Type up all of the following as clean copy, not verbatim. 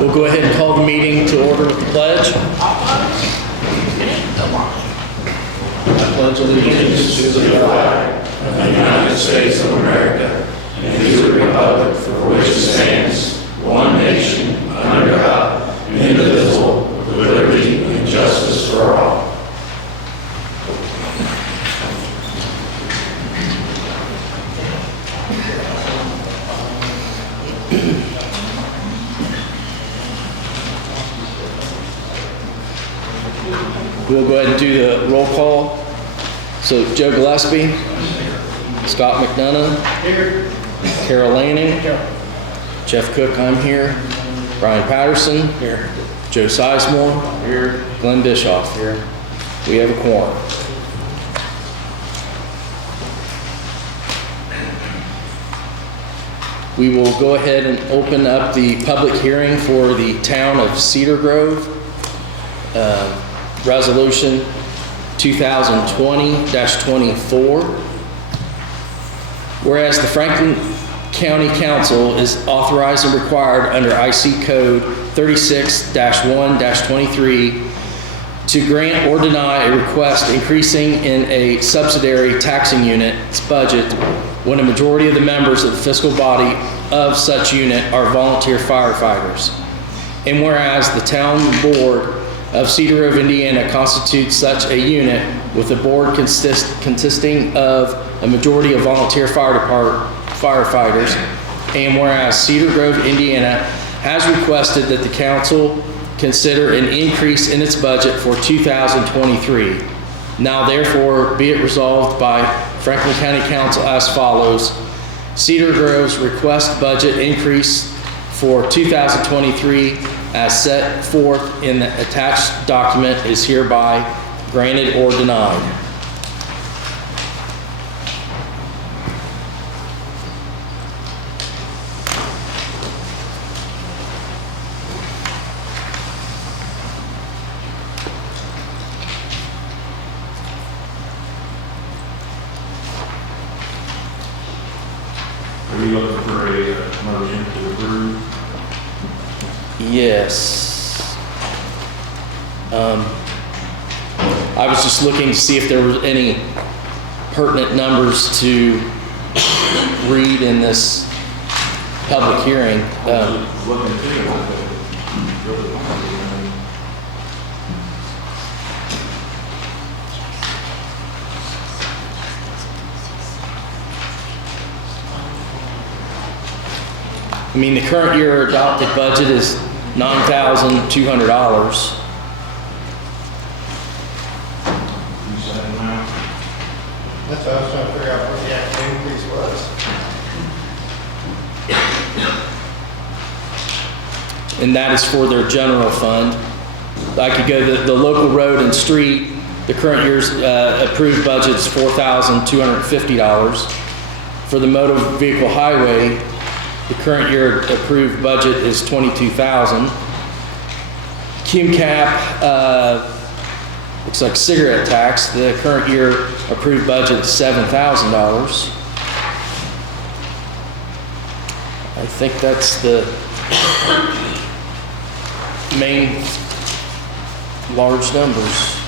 We'll go ahead and call the meeting to order with the pledge. I pledge allegiance to the flag of the United States of America and to the republic for which it stands, one nation, under God, indivisible, with liberty and justice for all. We'll go ahead and do the roll call. So Joe Gillespie, Scott McDonough, here. Carol Lanning, here. Jeff Cook, I'm here. Brian Patterson, here. Joe Sizemore, here. Glen Bischoff, here. We have a quorum. We will go ahead and open up the public hearing for the town of Cedar Grove. Resolution 2020-24. Whereas the Franklin County Council is authorized and required under IC Code 36-1-23 to grant or deny a request increasing in a subsidiary taxing unit's budget when a majority of the members of the fiscal body of such unit are volunteer firefighters. And whereas the town board of Cedar Grove, Indiana constitutes such a unit with a board consisting of a majority of volunteer firefighters, and whereas Cedar Grove, Indiana has requested that the council consider an increase in its budget for 2023. Now therefore be it resolved by Franklin County Council as follows. Cedar Grove's request budget increase for 2023 as set forth in the attached document is hereby granted or denied. Are you looking for a motion to approve? Yes. I was just looking to see if there were any pertinent numbers to read in this public hearing. I mean, the current year adopted budget is $9,200. That's what I was trying to figure out what the actual increase was. And that is for their general fund. I could go the local road and street, the current year's approved budget is $4,250. For the motor vehicle highway, the current year approved budget is $22,000. QMCAP, looks like cigarette tax, the current year approved budget is $7,000. I think that's the main large numbers.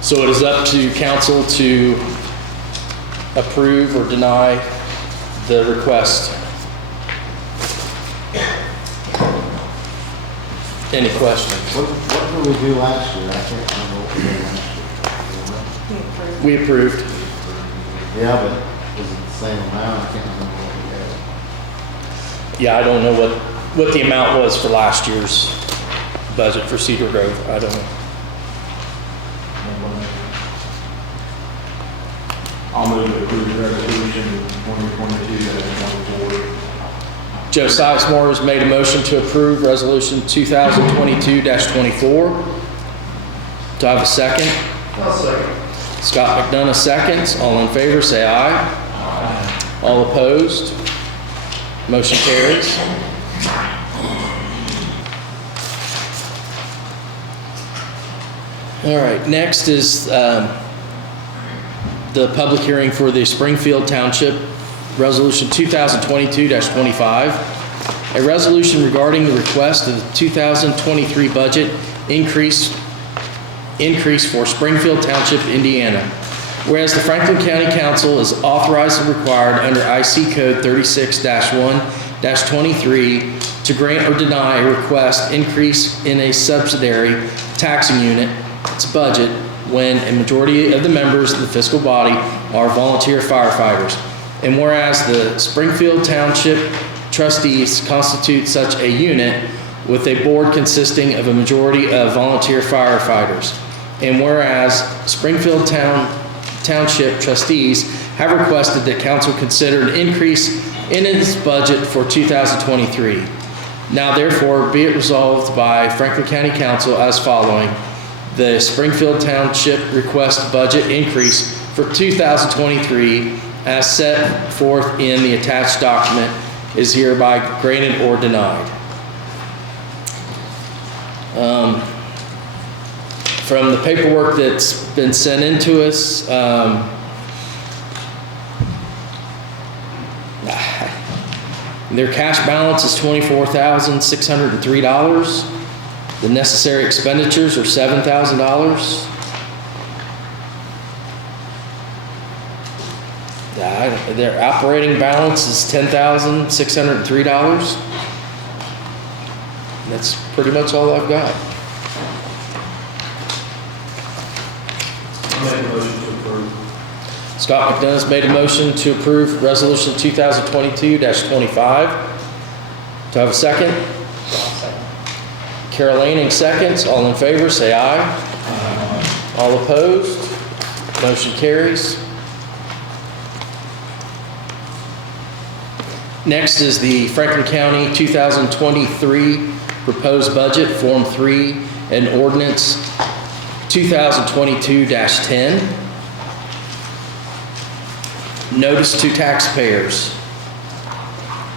So it is up to council to approve or deny the request. Any questions? What did we do last year? I can't remember what we did last year. We approved. Yeah, but was it the same amount? I can't remember what we had. Yeah, I don't know what the amount was for last year's budget for Cedar Grove. I don't know. I'll move to approve resolution 2022-24. Joe Sizemore has made a motion to approve resolution 2022-24. Do I have a second? I'll second. Scott McDonough seconds. All in favor, say aye. Aye. All opposed? Motion carries. All right, next is the public hearing for the Springfield Township Resolution 2022-25, a resolution regarding the request of the 2023 budget increase for Springfield Township, Indiana. Whereas the Franklin County Council is authorized and required under IC Code 36-1-23 to grant or deny a request increase in a subsidiary taxing unit, its budget, when a majority of the members of the fiscal body are volunteer firefighters. And whereas the Springfield Township trustees constitute such a unit with a board consisting of a majority of volunteer firefighters. And whereas Springfield Township trustees have requested that council consider an increase in its budget for 2023. Now therefore be it resolved by Franklin County Council as following. The Springfield Township request budget increase for 2023 as set forth in the attached document is hereby granted or denied. From the paperwork that's been sent in to us, their cash balance is $24,603. The necessary expenditures are $7,000. Their operating balance is $10,603. That's pretty much all I've got. I'll make a motion to approve. Scott McDonough made a motion to approve Resolution 2022-25. Do I have a second? Carol Lanning seconds. All in favor, say aye. All opposed? Motion carries. Next is the Franklin County 2023 proposed budget, Form 3, and Ordinance 2022-10. Notice to taxpayers.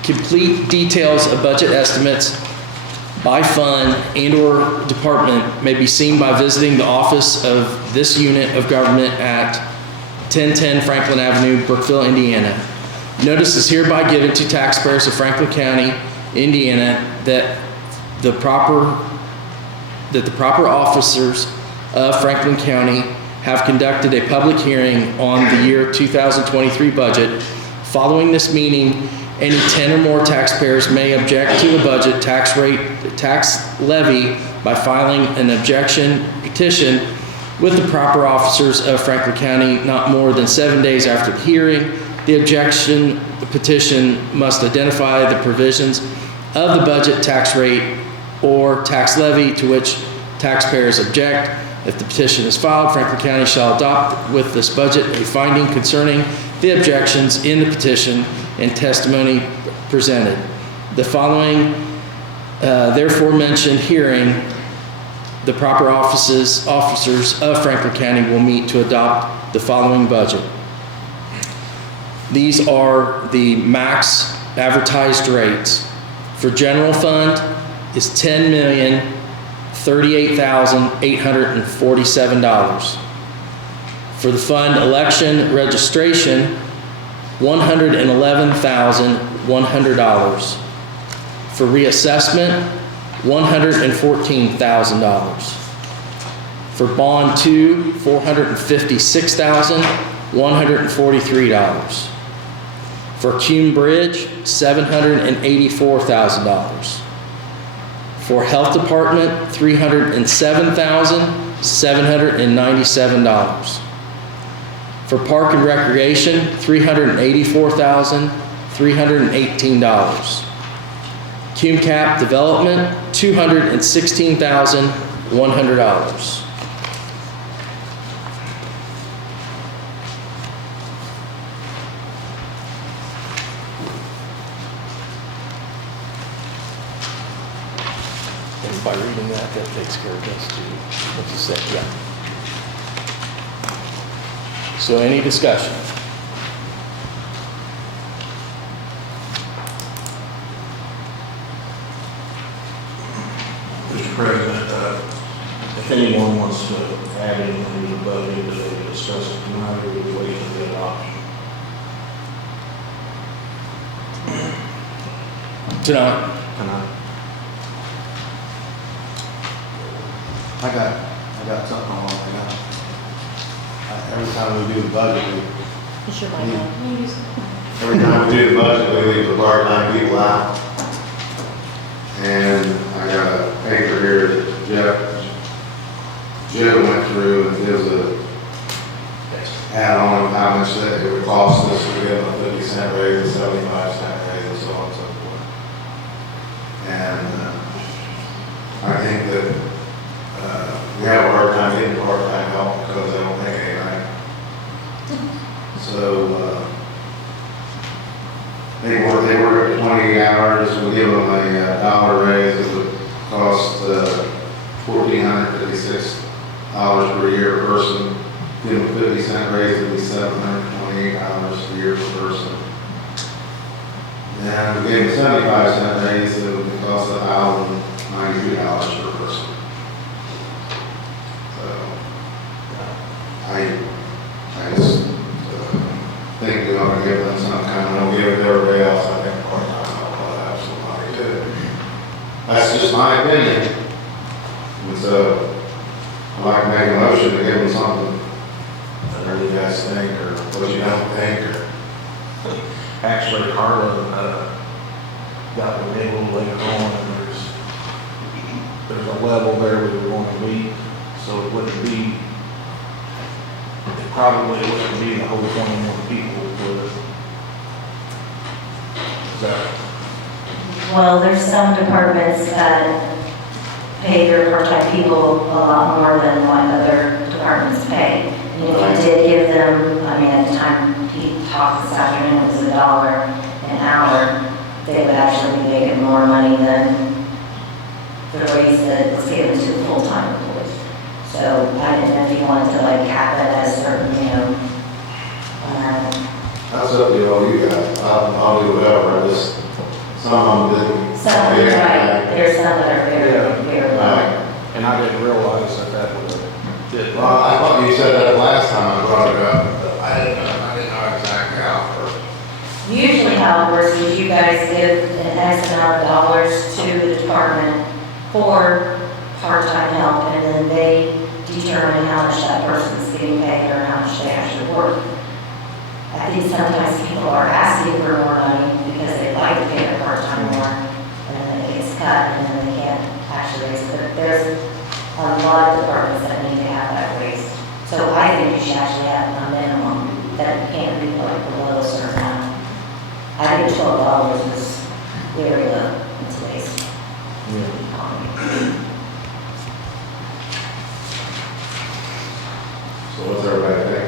Complete details of budget estimates by fund and/or department may be seen by visiting the office of this unit of government at 1010 Franklin Avenue, Brookville, Indiana. Notice is hereby given to taxpayers of Franklin County, Indiana, that the proper officers of Franklin County have conducted a public hearing on the year 2023 budget. Following this meeting, any 10 or more taxpayers may object to a budget tax levy by filing an objection petition with the proper officers of Franklin County not more than 7 days after the hearing. The objection petition must identify the provisions of the budget tax rate or tax levy to which taxpayers object. If the petition is filed, Franklin County shall adopt with this budget a finding concerning the objections in the petition and testimony presented. The following, therefore mentioned hearing, the proper officers of Franklin County will meet to adopt the following budget. These are the max advertised rates. For general fund is $10,038,847. For the fund election registration, $111,100. For reassessment, $114,000. For bond 2, $456,143. For Cume Bridge, $784,000. For Health Department, $307,797. For Park and Recreation, $384,318. Cume Cap Development, $216,100. By reading that takes care of this too. What you said, yeah. So any discussion? Mr. President, If anyone wants to add anything to the budget that they discussed tonight, we would wait for the option. Tonight, Tonight. I got something on, every time we do the budget, Is your mic on? every time we do the budget, we leave the part-time people out. And I got a paper here that Jim went through and gives a add-on of how much that it would cost us to give a 50-cent raise, a 75-cent raise, and so on and so forth. And I think that we have a hard time getting part-time help because they don't make any, right? So, they work at 20 hours, we give them a dollar raise, it would cost $1,456 per year per person. Give them a 50-cent raise, it would be $728 a year per person. And we gave them a 75-cent raise, it would cost $1,092 per person. So, I just think we ought to give them some kind of, we'll give it to everybody else, I think part-time help will absolutely too. That's just my opinion. And so, I'd like to make a motion to give them something. Whatever you guys think, or what you don't think, or. Actually, Carla, got with me a little later on, and there's a level there we were going to meet, so it wouldn't be, it probably wouldn't be the whole 21 people with it. Is that, Well, there's some departments that pay their part-time people a lot more than what other departments pay. And if you did give them, I mean, at the time he talked this afternoon, it was $1 an hour, they would actually be making more money than the raise that was given to full-time employees. So I didn't know if you wanted to like cap it at a certain, That's up to all you guys, I'll do whatever, I just, some of them didn't. some, right, there's some that are very, very low. and I didn't realize that would have did. Well, I thought you said that last time I brought it up, but I didn't know exactly how it worked. Usually how it works is you guys give an X amount of dollars to the department for part-time help, and then they determine how much that person's getting paid or how much they actually work. I think sometimes people are asking for more money because they'd like to pay their part-time more, and then it gets cut, and then they can't actually raise it. But there's a lot of departments that need to have that raised. So I think you should actually have a minimum that you can't be like below a certain amount. I think $12 is very low in today's economy. So what's everybody think?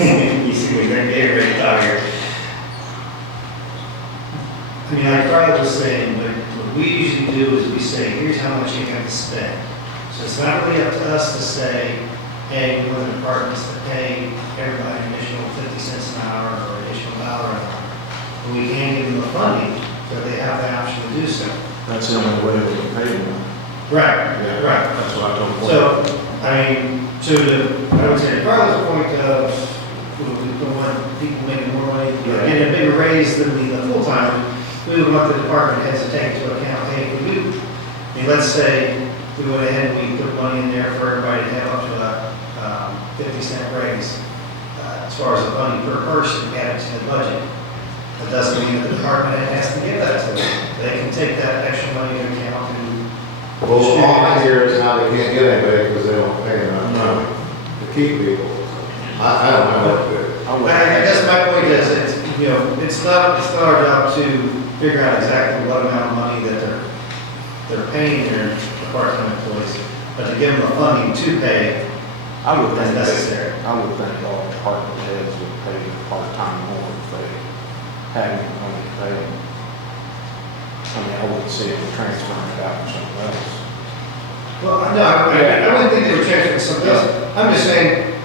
You see, we think everybody tired. I mean, like Carla was saying, but what we usually do is we say, here's how much you have to spend. So it's not really up to us to say, hey, we want the departments to pay everybody an additional 50 cents an hour or additional $1 an hour. But we can give them the funding so they have the option to do so. That's the only way we can pay them. Right, Yeah, right. That's what I told them. So, I mean, I would say Carla's point of, we don't want people making more money, getting a bigger raise than the full-time, we would want the department heads to take into account, hey, if we do, I mean, let's say we went ahead and we put money in there for everybody to have up to a 50-cent raise, as far as the funding per person added to the budget. That doesn't mean that the department head has to give that to them. They can take that extra money into account and Well, all I hear is now they can't get anybody because they don't pay enough money to keep people. I don't know what to do. I guess my point is, it's not our job to figure out exactly what amount of money that they're paying their part-time employees, but to give them the funding to pay I would as think necessary. I would think all department heads would pay their part-time more if they had any money to pay them. I mean, I wouldn't see them transferring it out to something else. Well, no, I wouldn't think they were transferring to something else. I'm just saying,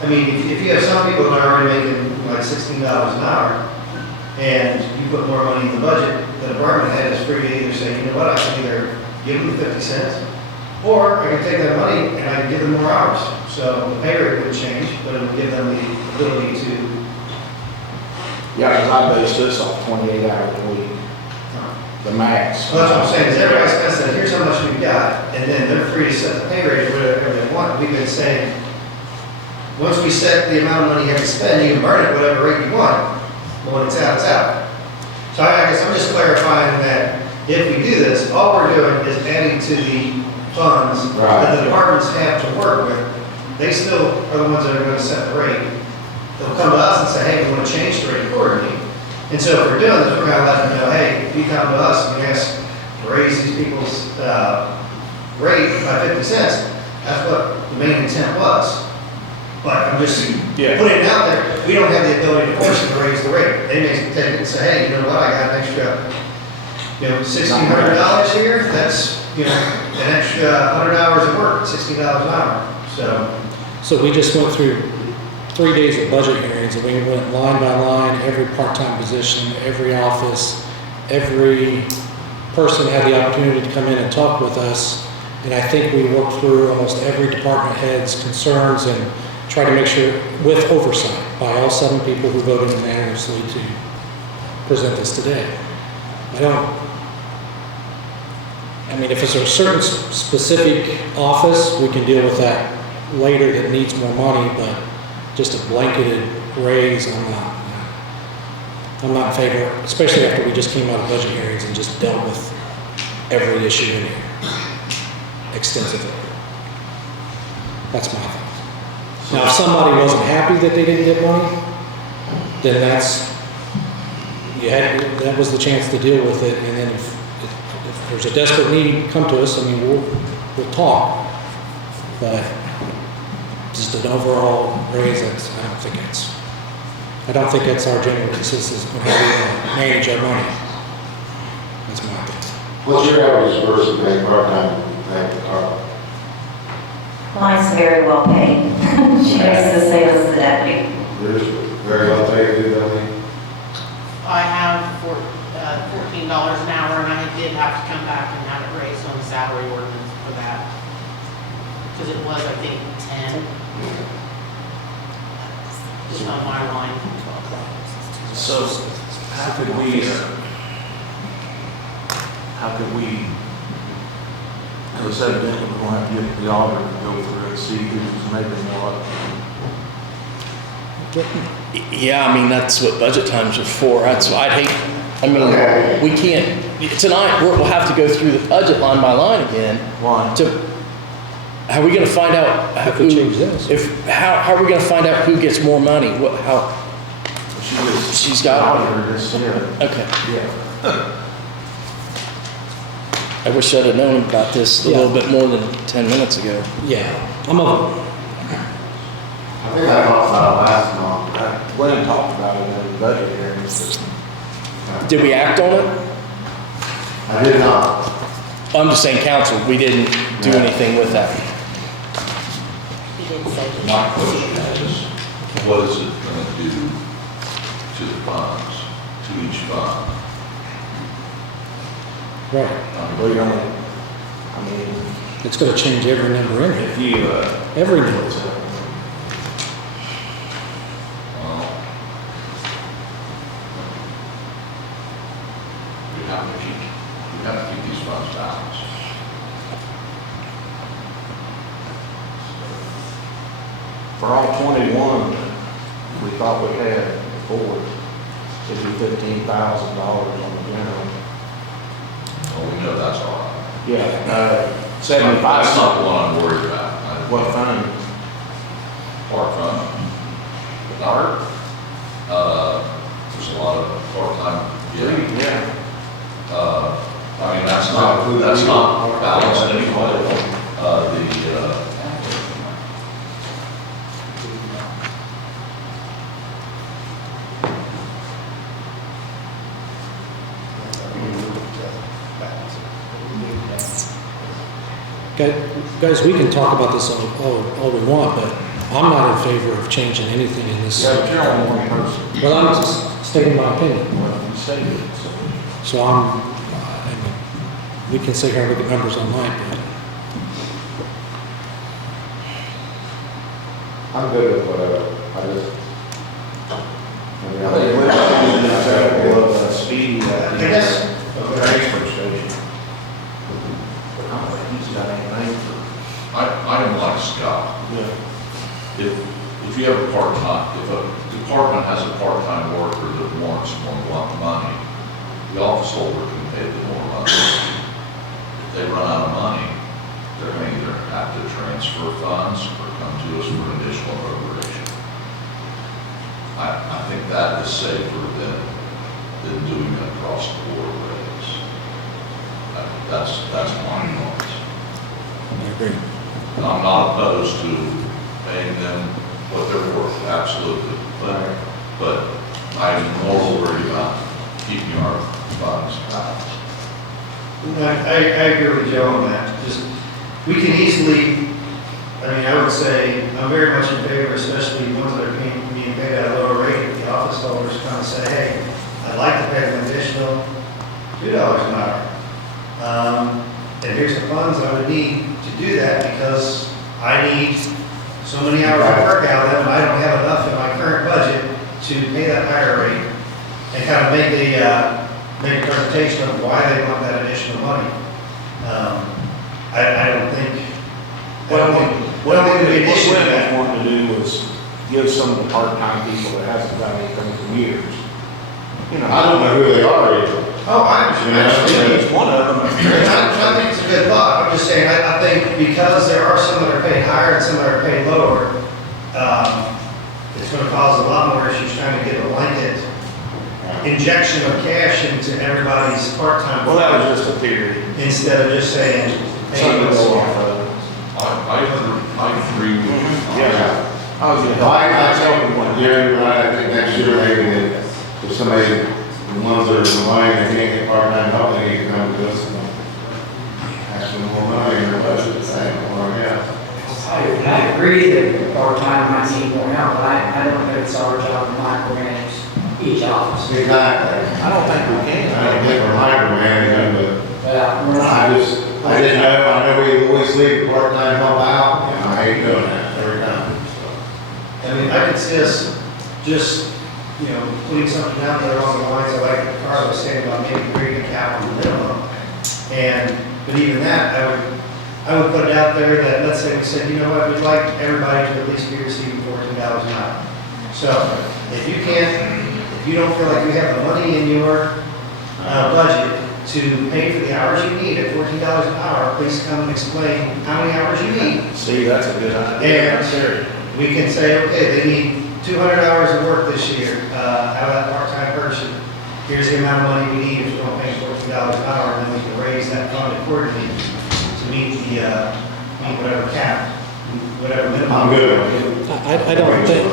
I mean, if you have some people that are already making like $16 an hour, and you put more money in the budget, the department head is free to either say, you know what, I can either give them the 50 cents, or I can take that money and I can give them more hours. So the pay rate would change, but it would give them the ability to, Yeah, because I based this off 28 hours a week, the max. well, that's what I'm saying, is everybody's kind of saying, here's how much we've got, and then they're free to set the pay rate whatever they want. We've been saying, once we set the amount of money you have to spend, you can burn it whatever rate you want, but when it's out, it's out. So I guess I'm just clarifying that if we do this, all we're doing is adding to the funds that the departments have to work with. They still are the ones that are going to set the rate. They'll come to us and say, hey, we want to change the rate accordingly. And so if we're doing this, we're going to let them know, hey, if you come to us and you ask to raise these people's rate by 50 cents, that's what the main intent was. But I'm just putting it out there, we don't have the ability to force them to raise the rate. They may take it and say, hey, you know what, I got an extra, $1,600 here, that's, an extra 100 hours of work, $60 an hour. So we just went through 3 days of budget hearings, and we went line by line, every part-time position, every office, every person had the opportunity to come in and talk with us. And I think we worked through almost every department head's concerns and tried to make sure, with oversight by all 7 people who voted unanimously to present this today. If it's a certain specific office, we can deal with that later that needs more money, but just a blanketed raise, I'm not in favor, especially after we just came out of budget hearings and just dealt with every issue in here extensively. That's my thought. Now, if somebody wasn't happy that they didn't get money, then that was the chance to deal with it, and then if there's a desperate need, come to us, we'll talk. But just an overall raise, I don't think that's our general consensus on how we manage our money. That's my opinion. What's your average person paying part-time at the car? Mine's very well paid. She makes the same as the deputy. Yours very well paid, do they? I have $14 an hour, and I did have to come back and have it raised on the salary ordinance for that. Because it was, I think, 10. Just on my line. So how could we, because evidently we're going to have to get the auditor to go through and see who's making what. Yeah, that's what budget times are for. That's what I'd hate, we can't, tonight, we'll have to go through the budget line by line again. Why? How are we gonna find out If we change this. how are we gonna find out who gets more money? She's got it. Auditor, this, yeah. Okay. Yeah. I wish I'd have known about this a little bit more than 10 minutes ago. Yeah, I think I talked about it last month. Glenn talked about it in the budget hearings. Did we act on it? I did not. I'm just saying council, we didn't do anything with that. He didn't say. My question is, what is it going to do to the bonds, to each bond? right. We're gonna, It's gonna change every number in here, if you, every number. Well, you have to keep these funds balanced. for all 21, we thought we had before, it'd be $15,000 on the general. Well, we know that's all right. Yeah, That's 75. not what I'm worried about. What fund? Park fund. The art, there's a lot of part-time. Yeah. That's not balanced anyway. Guys, we can talk about this all we want, but I'm not in favor of changing anything in this. Yeah, but you're only one person. Well, I'm just stating my opinion. Well, you say it, so. So I mean, we can sit here and look at numbers all night, but I'm good with whatever, I just. I think we're in an example of speedy, Yes. transfer station. I don't think he's got anything for. I am like Scott. Yeah. If you have a part-time, if a department has a part-time worker that wants more money, the office holder can pay them more money. If they run out of money, they're going to either have to transfer funds or come to us for additional appropriation. I think that is safer than doing an across-the-board raise. That's my thoughts. I agree. I'm not opposed to paying them what they're worth, absolutely. But I'm more worried about keeping our funds balanced. I agree with Joe on that. Just, we can easily, I mean, I would say, I'm very much in favor, especially ones that are being paid at a lower rate. The office holders kind of say, hey, I'd like to pay them additional $2 an hour. And here's the funds I would need to do that because I need so many hours of work out of them, and I don't have enough in my current budget to pay that higher rate, and kind of make a presentation of why they want that additional money. I don't think. What the addition to Glenn that. was wanting to do was give some of the part-time people that hasn't done anything for years. You know. I don't know who they are either. Oh, I understand. Each one of them. I think it's a good thought. I'm just saying, I think because there are some that are paid higher and some that are paid lower, it's gonna cause a lot more issues trying to get a blanket injection of cash into everybody's part-time. Well, that was just a theory. Instead of just saying, hey, Something to let's go off of. I agree with you. Yeah. I was gonna help. I told Gary, I think next year maybe that if somebody, the ones that are providing, they can't get part-time help, they need to come to us and ask for more money in their budget, same, or, yeah. I agree that part-time might need more help, but I don't think it's our job to micromanage each office. Exactly. I don't think we I can. don't think we're micromanaging, We're but not, I didn't know, I know we always leave the part-time help out, and I hate doing that every time, so. I mean, I could see us just, you know, putting something out there along the lines of like Carl was saying about maybe bringing a cap on the minimum. But even that, I would put it out there that, let's say we said, you know what, we'd like everybody to at least be receiving $14 an hour. So if you don't feel like you have the money in your budget to pay for the hours you need at $14 an hour, please come and explain how many hours you need. See, that's a good idea. And we can say, okay, they need 200 hours of work this year out of that part-time person. Here's the amount of money we need if we're going to pay $14 an hour, and then we can raise that fund accordingly to meet whatever cap, whatever minimum. I'm good. I don't think,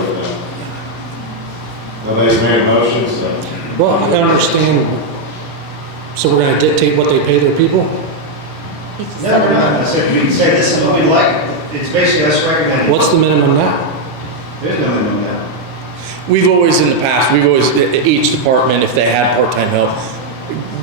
Nobody's made a motion, so. well, I don't understand. So we're gonna dictate what they pay their people? No, we're not. I said, we can say this is what we like. It's basically us recommending. What's the minimum now? There's no minimum now. We've always, in the past, each department, if they had part-time help,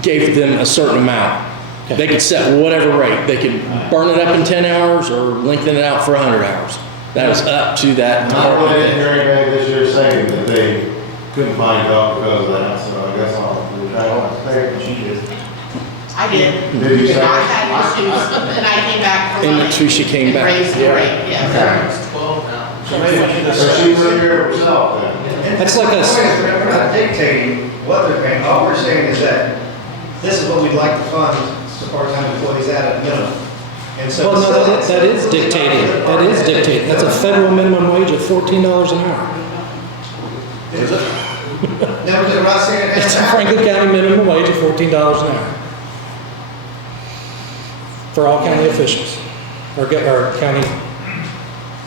gave them a certain amount. Okay. They could set whatever rate. They could burn it up in 10 hours or lengthen it out for 100 hours. That was up to that Not what I didn't hear department. anybody this year saying that they couldn't find help because of that, so I guess I'll, She did. I did. Did you say? I had issues, and I came back for And money. Tricia came and back. raised the Yeah. rate, yes. So maybe she just So she was here herself then. That's like a- We're not dictating what they're paying. All we're saying is that this is what we'd like to fund the part-time employees at a minimum. And so. Well, no, that is dictated. That is dictated. That's a federal minimum wage of $14 an hour. Is it? No, because we're not saying it has It's to a happen. Franklin County minimum wage of $14 an hour. For all county officials, or county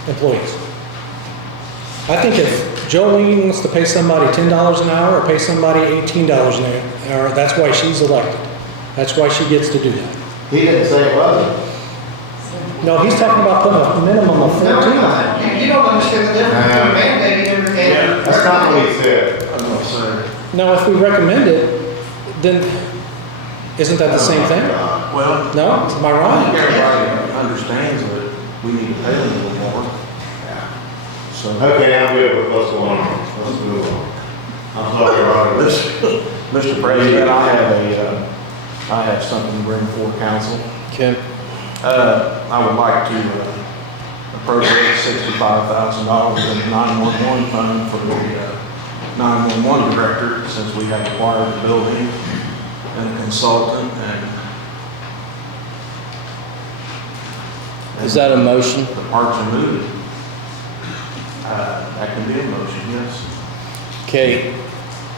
employees. I think if Jolene wants to pay somebody $10 an hour or pay somebody $18 an hour, that's why she's elected. That's why she gets to do that. He didn't say it wasn't. No, he's talking about putting a minimum of No, 14. we're not. You don't understand the difference between mandating and. That's not what he said. I'm not sure. Now, if we recommend it, then Isn't that the same thing? Well, No? Am I I wrong? think everybody understands that we need to pay them a little more. So, Okay, I'm good with what's going on. Let's move on. I'm sorry, Robert. Mr. President, I have something to bring before council. Okay. I would like to appropriate $65,000 in the 911 fund for the 911 director, since we have acquired the building and a consultant and Is that a motion? the parts are moving. That can be a motion, yes. Okay.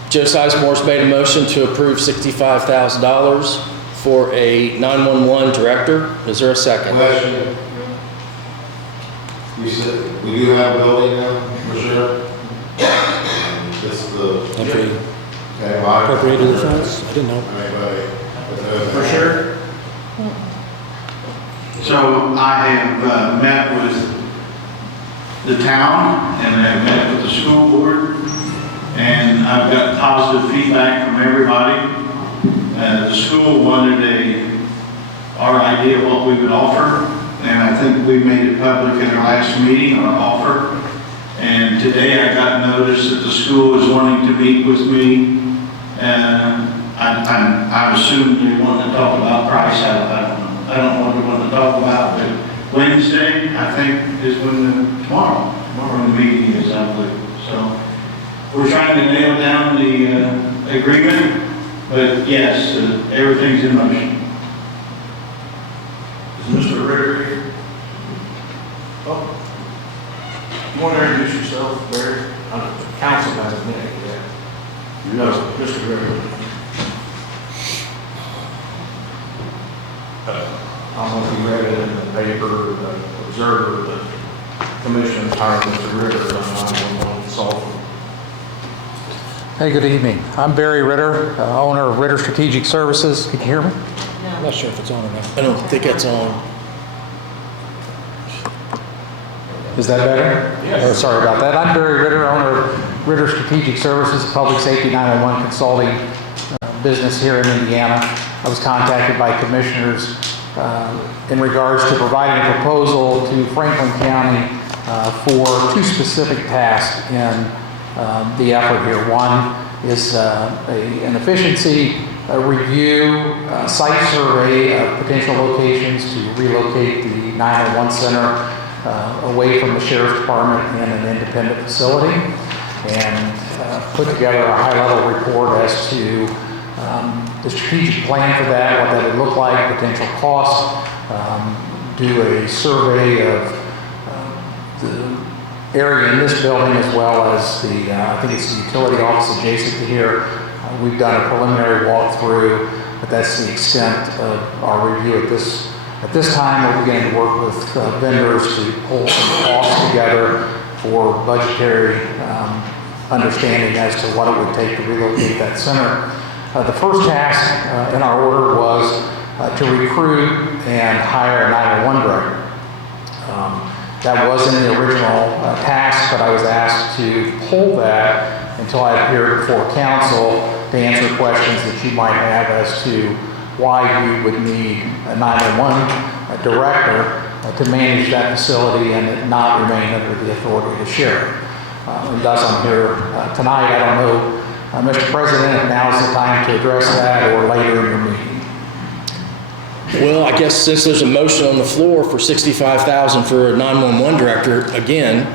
Joe Sizemore's made a motion to approve $65,000 for a 911 director. Is there a second? Question. You said, we do have a building now, for sure? This is the, Have we okay, well, appropriated the funds? I didn't know. Anybody? For sure. So I have met with the town and I've met with the school board and I've got positive feedback from everybody. The school wanted our idea of what we would offer, and I think we made it public in our last meeting, our offer. And today I got notice that the school is wanting to meet with me. And I assume they want to talk about price. I don't know what we want to talk about, but Wednesday, I think, is when tomorrow the meeting is, I believe. So we're trying to nail down the agreement, but yes, everything's in motion. Is Mr. Ritter here? Oh. You want to introduce yourself, Barry? Council hasn't met yet. No, Mr. Ritter. I don't know if you read it in the paper, the Observer, the commission hired Mr. Ritter as a 911 consultant. Hey, good evening. I'm Barry Ritter, owner of Ritter Strategic Services. Can you hear me? I'm not sure if it's on or not. I don't think it's on. Is that better? Yes. Oh, sorry about that. I'm Barry Ritter, owner of Ritter Strategic Services, a public safety 911 consulting business here in Indiana. I was contacted by commissioners in regards to providing a proposal to Franklin County for two specific tasks in the effort here. One is an efficiency review, site survey of potential locations to relocate the 911 center away from the sheriff's department in an independent facility, and put together a high-level report as to the strategic plan for that, what that would look like, potential costs, do a survey of the area in this building as well as the, I think it's the utility office adjacent to here. We've done a preliminary walkthrough, but that's the extent of our review at this. At this time, we're beginning to work with vendors to pull some costs together for budgetary understanding as to what it would take to relocate that center. The first task in our order was to recruit and hire a 911 director. That wasn't the original task, but I was asked to pull that until I appeared before council to answer questions that you might have as to why you would need a 911 director to manage that facility and it not remain under the authority of the sheriff. And thus I'm here tonight. I don't know, Mr. President, if now's the time to address that or later in your meeting. Well, I guess since there's a motion on the floor for $65,000 for a 911 director, again,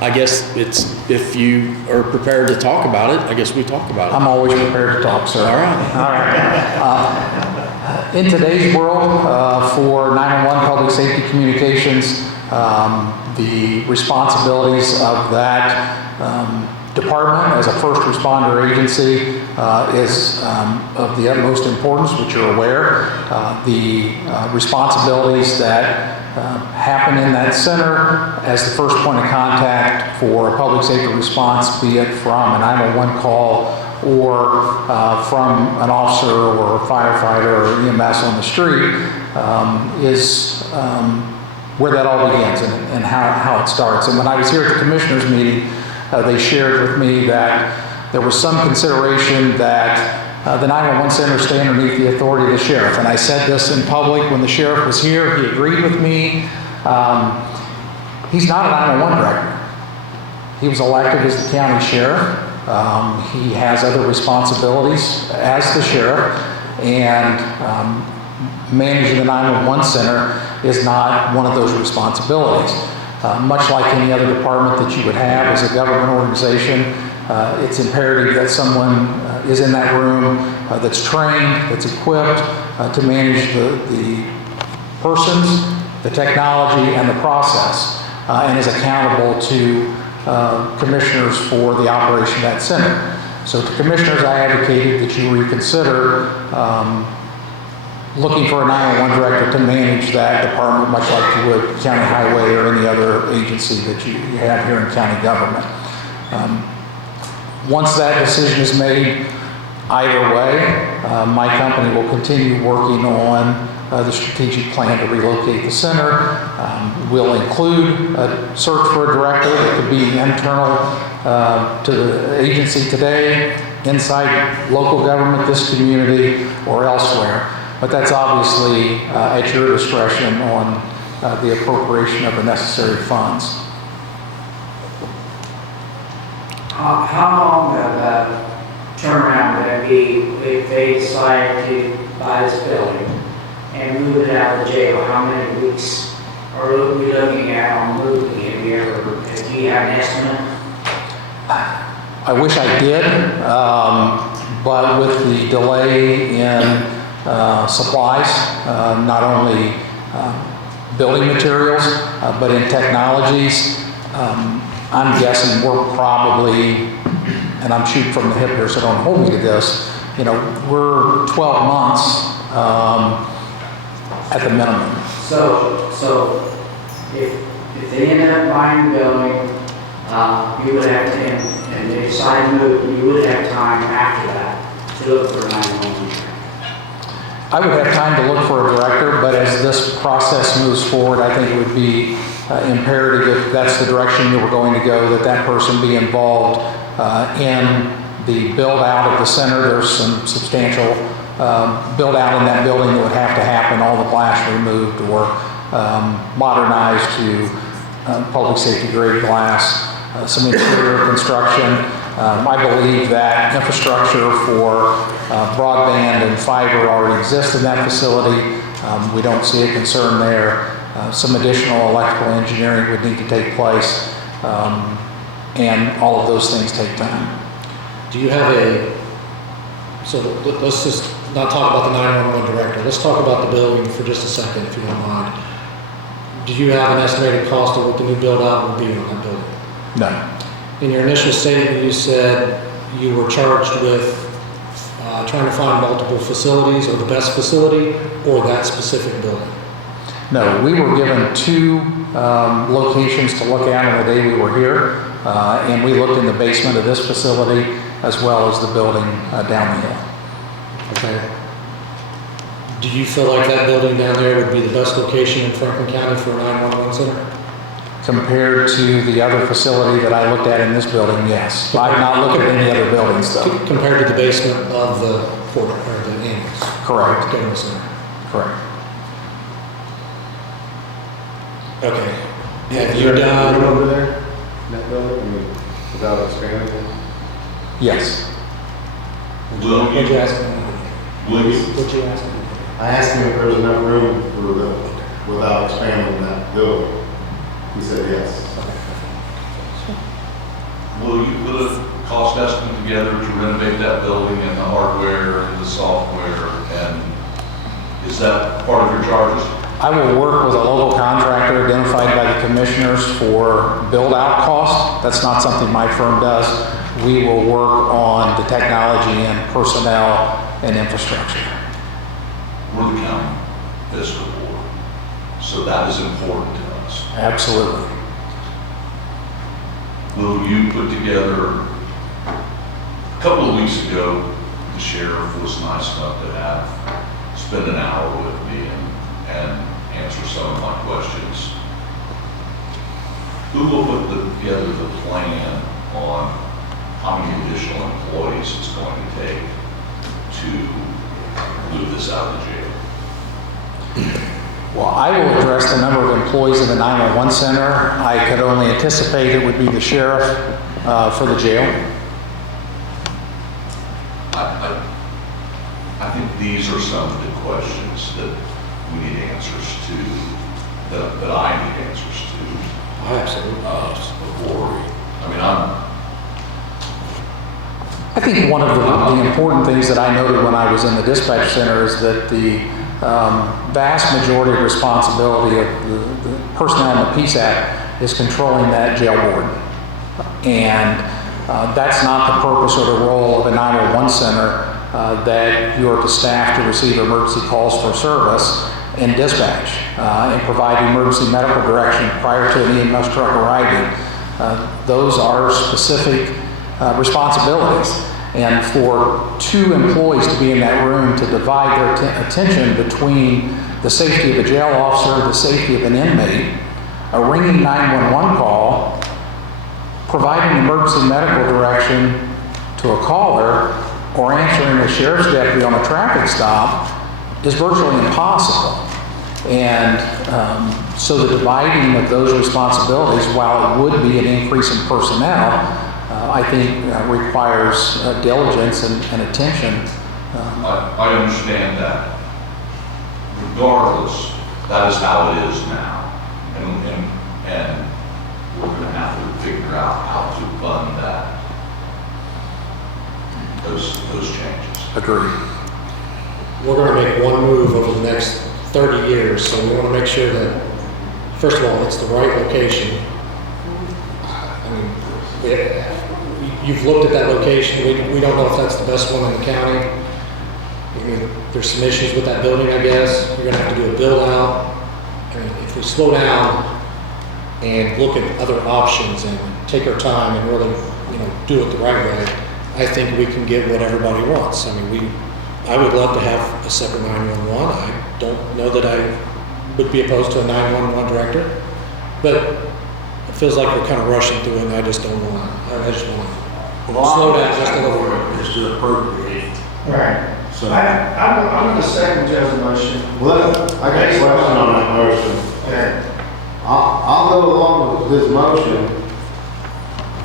I guess it's, if you are prepared to talk about it, I guess we talk about it. I'm always prepared to talk, sir. All right. All right. In today's world, for 911 public safety communications, the responsibilities of that department as a first responder agency is of the utmost importance, which you're aware. The responsibilities that happen in that center as the first point of contact for a public safety response, be it from a 911 call or from an officer or a firefighter or EMS on the street, is where that all begins and how it starts. And when I was here at the commissioners meeting, they shared with me that there was some consideration that the 911 centers stay underneath the authority of the sheriff. And I said this in public when the sheriff was here. He agreed with me. He's not a 911 director. He was elected as the county sheriff. He has other responsibilities as the sheriff, and managing the 911 center is not one of those responsibilities. Much like any other department that you would have as a government organization, it's imperative that someone is in that room that's trained, that's equipped to manage the persons, the technology, and the process, and is accountable to commissioners for the operation of that center. So to commissioners, I advocated that you reconsider looking for a 911 director to manage that department, much like you would county highway or any other agency that you have here in county government. Once that decision is made, either way, my company will continue working on the strategic plan to relocate the center. We'll include a search for a director that could be internal to the agency today, inside local government, this community, or elsewhere. But that's obviously at your discretion on the appropriation of the necessary funds. How long of a turnaround would that be if they decide to buy this building and move it out of the jail? How many weeks are we looking at on moving it? Do you have an estimate? I wish I did, but with the delay in supplies, not only building materials, but in technologies, I'm guessing we're probably, and I'm shooting from the hip here, so don't hold me to this, we're 12 months at the minimum. So if they end up buying the building, you would have to, and they decide to move, you would have time after that to look for a 911. I would have time to look for a director, but as this process moves forward, I think it would be imperative, if that's the direction you were going to go, that person be involved in the build out of the center. There's some substantial build out in that building that would have to happen, all the glass removed or modernized to public safety grade glass, some interior construction. I believe that infrastructure for broadband and fiber already exists in that facility. We don't see a concern there. Some additional electrical engineering would need to take place, and all of those things take time. Do you have so let's just not talk about the 911 director. Let's talk about the building for just a second, if you don't mind. Do you have an estimated cost of what the new build out will be on that building? No. In your initial statement, you said you were charged with trying to find multiple facilities, or the best facility, or that specific building. No, we were given two locations to look at on the day we were here, and we looked in the basement of this facility as well as the building down the hill. Okay. Do you feel like that building down there would be the best location in Franklin County for a 911 center? Compared to the other facility that I looked at in this building, yes. I've not looked at any other buildings though. Compared to the basement of the ambulance? Correct. Government center. Correct. Okay. Have you done over there, in that building, without expanding? Yes. Will What'd you ask me? What'd you ask me? I asked him if there was enough room for without expanding that building. He said yes. Will you put a cost estimate together to renovate that building and the hardware and the software, and is that part of your charges? I will work with a local contractor identified by the commissioners for build-out cost. That's not something my firm does. We will work on the technology and personnel and infrastructure. We're the county fiscal board, so that is important to us. Absolutely. Will you put together, a couple of weeks ago, the sheriff was nice enough to spend an hour with me and answer some of my questions. Who will put together the plan on how many additional employees it's going to take this out of the jail? Well, I will address the number of employees in the 911 center. I could only anticipate it would be the sheriff for the jail. I think these are some of the questions that we need answers to, that I need answers to. Absolutely. Before, I mean, I think one of the important things that I noted when I was in the dispatch center is that the vast majority of responsibility of the personnel in the Peace Act is controlling that jail board. And that's not the purpose or the role of a 911 center, that you are to staff to receive emergency calls for service and dispatch and provide emergency medical direction prior to an EMS truck arriving. Those are specific responsibilities. And for two employees to be in that room to divide their attention between the safety of a jail officer, the safety of an inmate, a ringing 911 call, providing emergency medical direction to a caller, or answering a sheriff's deputy on a traffic stop is virtually impossible. And so the dividing of those responsibilities, while it would be an increase in personnel, I think requires diligence and attention. I understand that. Regardless, that is how it is now. And we're going to have to figure out how to fund that. Those changes. Agreed. We're going to make one move over the next 30 years, so we want to make sure that, first of all, it's the right location. I mean, you've looked at that location. We don't know if that's the best one in the county. I mean, there's some issues with that building, I guess. You're going to have to do a build out. I mean, if we slow down and look at other options and take our time and really, do it the right way, I think we can get what everybody wants. I mean, I would love to have a separate 911. I don't know that I would be opposed to a 911 director, but it feels like we're kind of rushing through it, and I just don't want to. I just want to slow down just a little bit. Is to appropriate. Right. So, I'm going to second Joe's motion. well, I got a question on that motion. Okay. I'll go along with his motion,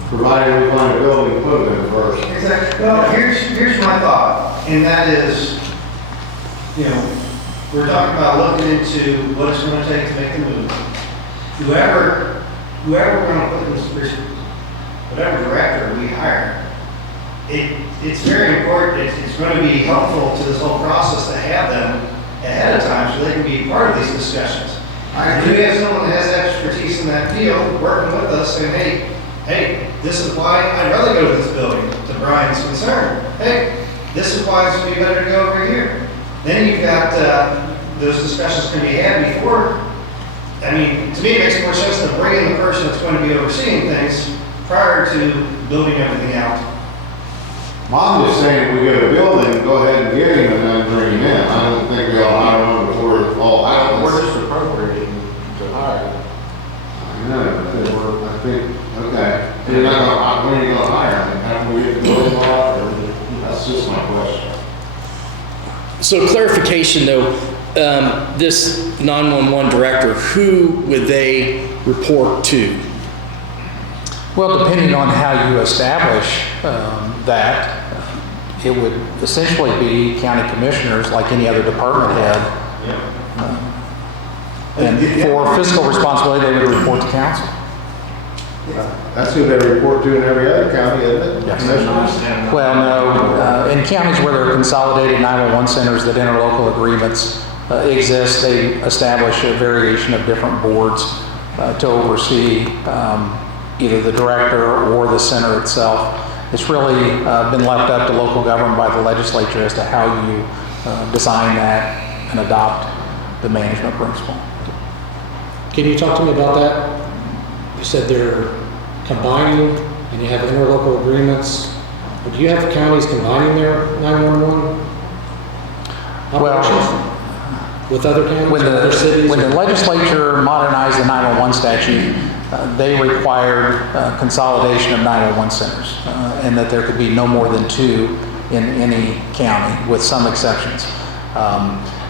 provided we find a building to put it in first. Exactly. Well, here's my thought, and that is, we're talking about looking into what it's going to take to make the move. Whoever we're going to put in this position, whatever director we hire, it's very important. It's going to be helpful to this whole process to have them ahead of time so they can be part of these discussions. If we have someone that has expertise in that field working with us saying, hey, this is why I'd rather go to this building, to Brian's concern. Hey, this is why it's going to be better to go over here. Then you've got those discussions can be had before. I mean, to me, it makes more sense to bring in the person that's going to be overseeing things prior to building everything out. I'm just saying, if we get a building, go ahead and get him and then bring him in. I don't think we all hire him before it's all out. We're just appropriating to hire. I know, I think, okay. You're not gonna, when are you gonna hire him? Have we get the building lot, or that's just my question. So clarification though, this 911 director, who would they report to? Well, depending on how you establish that, it would essentially be county commissioners like any other department head. And for fiscal responsibility, they would report to council. That's who they report to in every other county, isn't it? Yes. Commissioners? Well, no, in counties where there are consolidated 911 centers that interlocal agreements exist, they establish a variation of different boards to oversee either the director or the center itself. It's really been left up to local government by the legislature as to how you design that and adopt the management principle. Can you talk to me about that? You said they're combining and you have interlocal agreements. But do you have counties combining their 911 operations with other counties or other cities? When the legislature modernized the 911 statute, they required consolidation of 911 centers and that there could be no more than two in any county with some exceptions.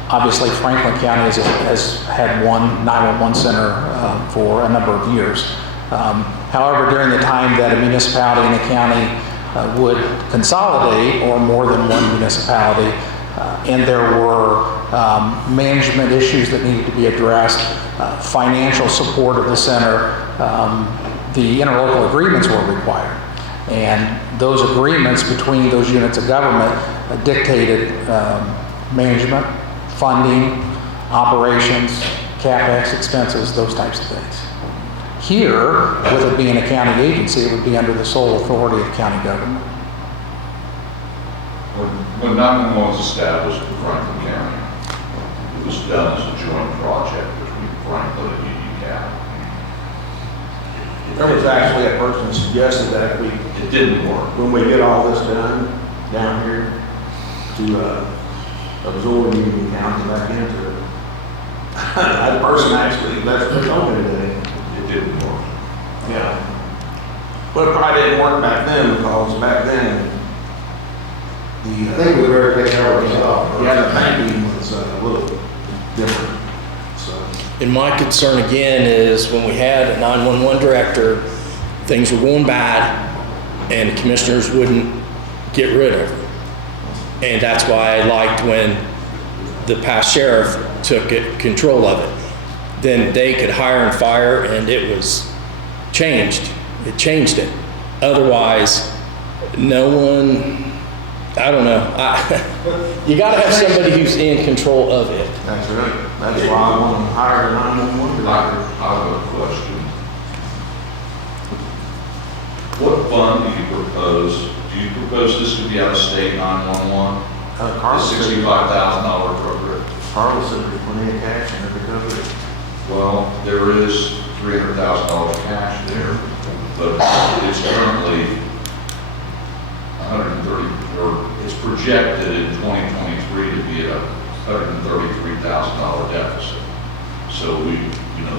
Obviously, Franklin County has had one 911 center for a number of years. However, during the time that a municipality and a county would consolidate, or more than one municipality, and there were management issues that needed to be addressed, financial support of the center, the interlocal agreements were required. And those agreements between those units of government dictated management, funding, operations, CapEx expenses, those types of things. Here, with it being a county agency, it would be under the sole authority of county government. When 911 was established in Franklin County, it was done as a joint project between Franklin and Union County. There was actually a person who suggested that if It didn't work. when we get all this done down here, to absorb Union County back into it. That person actually, that's what they told me today. It didn't work. Yeah. But it probably didn't work back then, because back then, I think we better take care of ourselves. yeah, the banking was a little different, so. And my concern again is when we had a 911 director, things were going bad and the commissioners wouldn't get rid of her. And that's why I liked when the past sheriff took control of it. Then they could hire and fire, and it was changed. It changed it. Otherwise, no one, I don't know. You gotta have somebody who's in control of it. That's right. That's why I want to hire a 911 director. I have a question. What fund do you propose? Do you propose this to be out of state 911? The Carl said $65,000 appropriate? Carl said there's plenty of cash in there to cover it. Well, there is $300,000 cash there, but it's currently 130, or it's projected in 2023 to be at a $133,000 deficit. So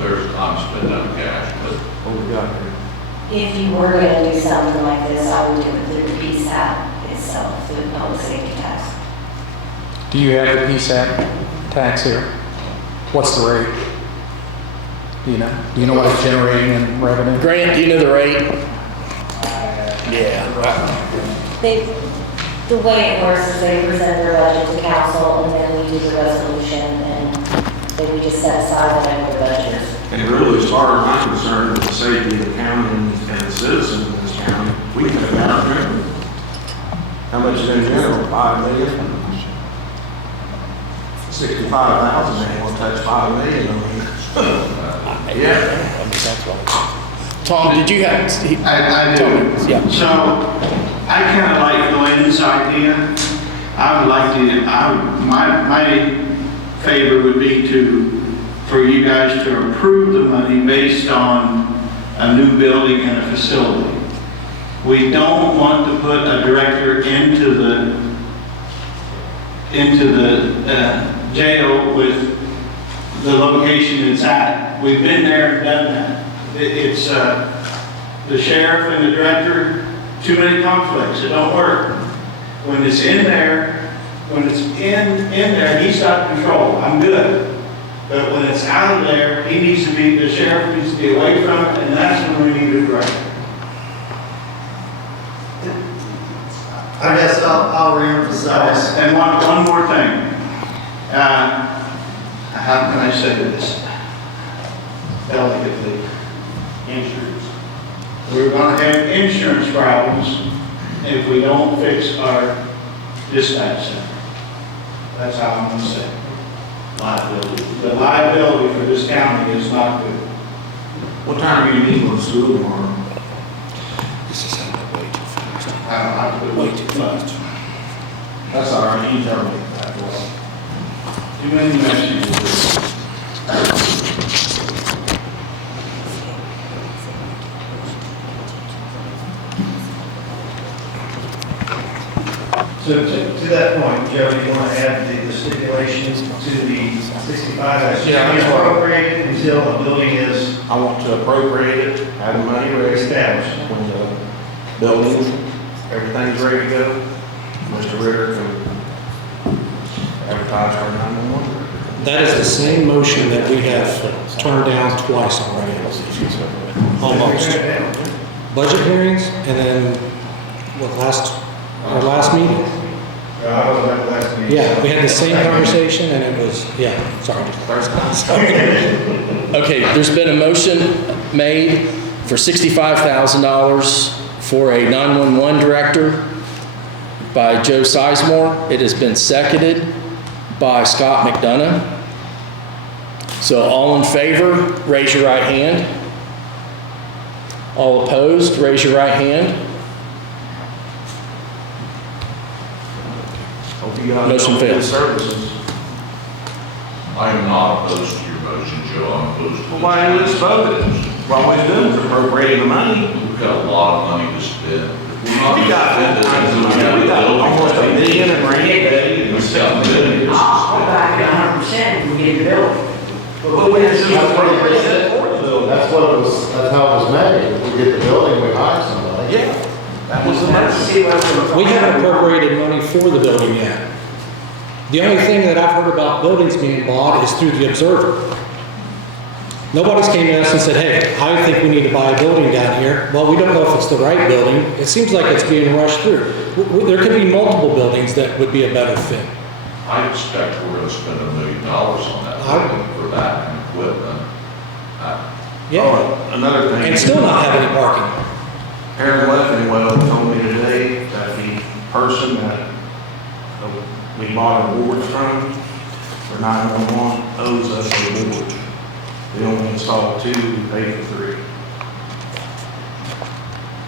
there's time to spend that cash, but What we got there? If you were gonna do something like this, I would do it through the PSAP itself, through the public safety tax. Do you have the PSAT tax here? What's the rate? Do you know? Do you know what it's generating in revenue? Grant, do you know the rate? Yeah. The way it works is they present their budget to council, and then we do the resolution, and then we just set aside whatever the budget is. And really, as far as I'm concerned, with the safety of the county and the citizens of this county, we can have our revenue. How much is in general? 5 million? 65,000, they want to touch 5 million on here. Yeah. I mean, that's what Tom, did you have? I do. Yeah. So I kind of like Glen's idea. I would like to, my favor would be for you guys to approve the money based on a new building and a facility. We don't want to put a director into the jail with the location it's at. We've been there and done that. It's the sheriff and the director, too many conflicts, it don't work. When it's in there, he's got control, I'm good. But when it's out of there, the sheriff needs to be away from it, and that's when we need a director. I guess I'll reemphasize. And one more thing. How can I say this delicately? Insurance. We're going to have insurance problems if we don't fix our dispatch center. That's how I'm going to say it. Liability. The liability for this county is not good. What time are you leaving for school tomorrow? This is happening way too fast. I don't have to do Way too fast. That's all right, you tell me that. Too many messages. So to that point, Joe, you want to add the stipulations to the 65 that's Yeah, that's right. appropriated until a building is I want to appropriate it, have the money ready. established? When the building, everything's ready to go, Mr. Ritter can have advertise for 911. That is the same motion that we have turned down twice already. Almost. Budget hearings and then our last meeting. I was at the last meeting. Yeah, we had the same conversation and it was, yeah, sorry. Okay, there's been a motion made for $65,000 for a 911 director by Joe Sizemore. It has been seconded by Scott McDonough. So all in favor, raise your right hand. All opposed, raise your right hand. Hope you got Motion good fails. services. I am not opposed to your motion, Joe, I'm opposed to. Well, why ain't it voted? What we doing for appropriating the money? We've got a lot of money to spend. If we're not We got gonna spend it, we got almost $1 million in rainy day. We've got millions to I'll spend. back it 100% if we get the building. But we just appropriated for the building. That's what it was, that's how it was made. If we get the building, we hire somebody. Yeah, that was the Let's motion. see what's. We haven't appropriated money for the building yet. The only thing that I've heard about buildings being bought is through the Observer. Nobody's came to us and said, hey, I think we need to buy a building down here. Well, we don't know if it's the right building. It seems like it's being rushed through. There could be multiple buildings that would be a better fit. I expect we're gonna spend $1 million on that building for that and equipment. Yeah, Oh, another thing. and still not have any parking. Aaron Leffingwell told me today that the person that we bought awards from for 911 owes us an award. We only installed 2, we paid for 3.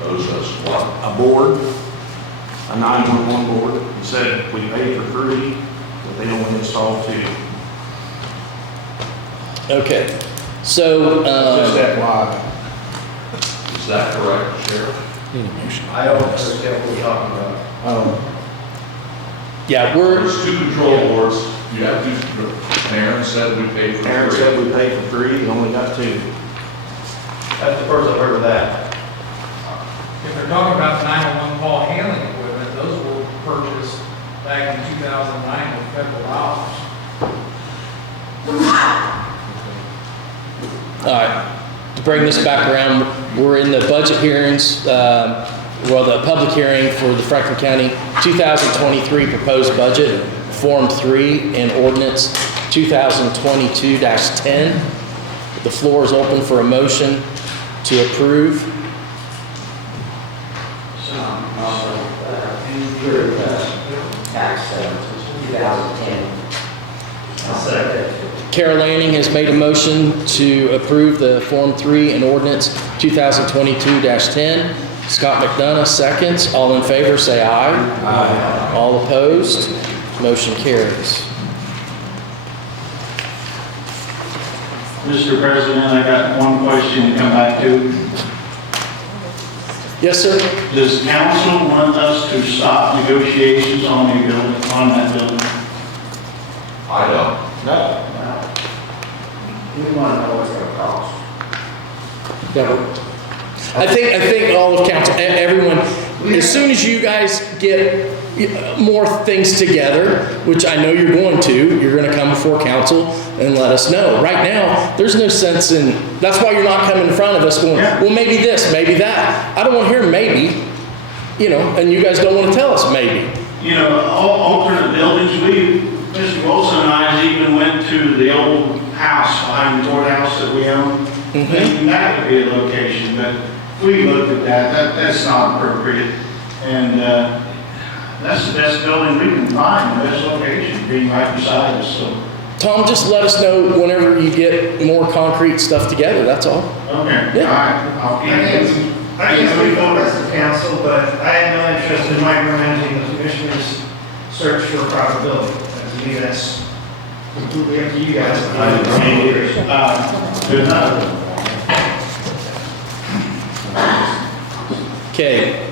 Owes us what? A board, a 911 board. He said we paid for 3, but they only installed 2. Okay, so, Just FYI. Is that correct, Sheriff? Need a motion. I don't understand what we're talking about. yeah, There's 2 control boards. You have to, Aaron said we paid for 3. Aaron said we paid for 3, he only got 2. That's the first I've heard of that. If they're talking about the 911 call handling equipment, those were purchased back in 2009 with federal dollars. all right, to bring this back around, we're in the budget hearings, the public hearing for the Franklin County 2023 proposed budget, Form 3 and Ordinance 2022-10. The floor is open for a motion to approve. Tax 2010. I'll second. Carol Lanning has made a motion to approve the Form 3 and Ordinance 2022-10. Scott McDonough seconds. All in favor, say aye. Aye. All opposed, motion carries. Mr. President, I got one question to come back to. Yes, sir? Does council want us to stop negotiations on the building, on that building? I don't. No. We want to know what's going to cost. I think all of council, everyone, as soon as you guys get more things together, which I know you're going to come before council and let us know. Right now, there's no sense in, that's why you're not coming in front of us going, well, maybe this, maybe that. I don't want to hear maybe, and you guys don't want to tell us maybe. Alternate buildings, Mr. Wilson and I even went to the old house behind the courthouse that we own. And that would be a location, but we looked at that's not appropriate. And that's the best building we can find, the best location, being right beside us, so. Tom, just let us know whenever you get more concrete stuff together, that's all. Okay, Yeah. all right, I'll keep it. I can't speak for the rest of the council, but I have no interest in micromanaging the commissioner's search for a proper building. To me, that's completely up to you guys. Good enough. Okay.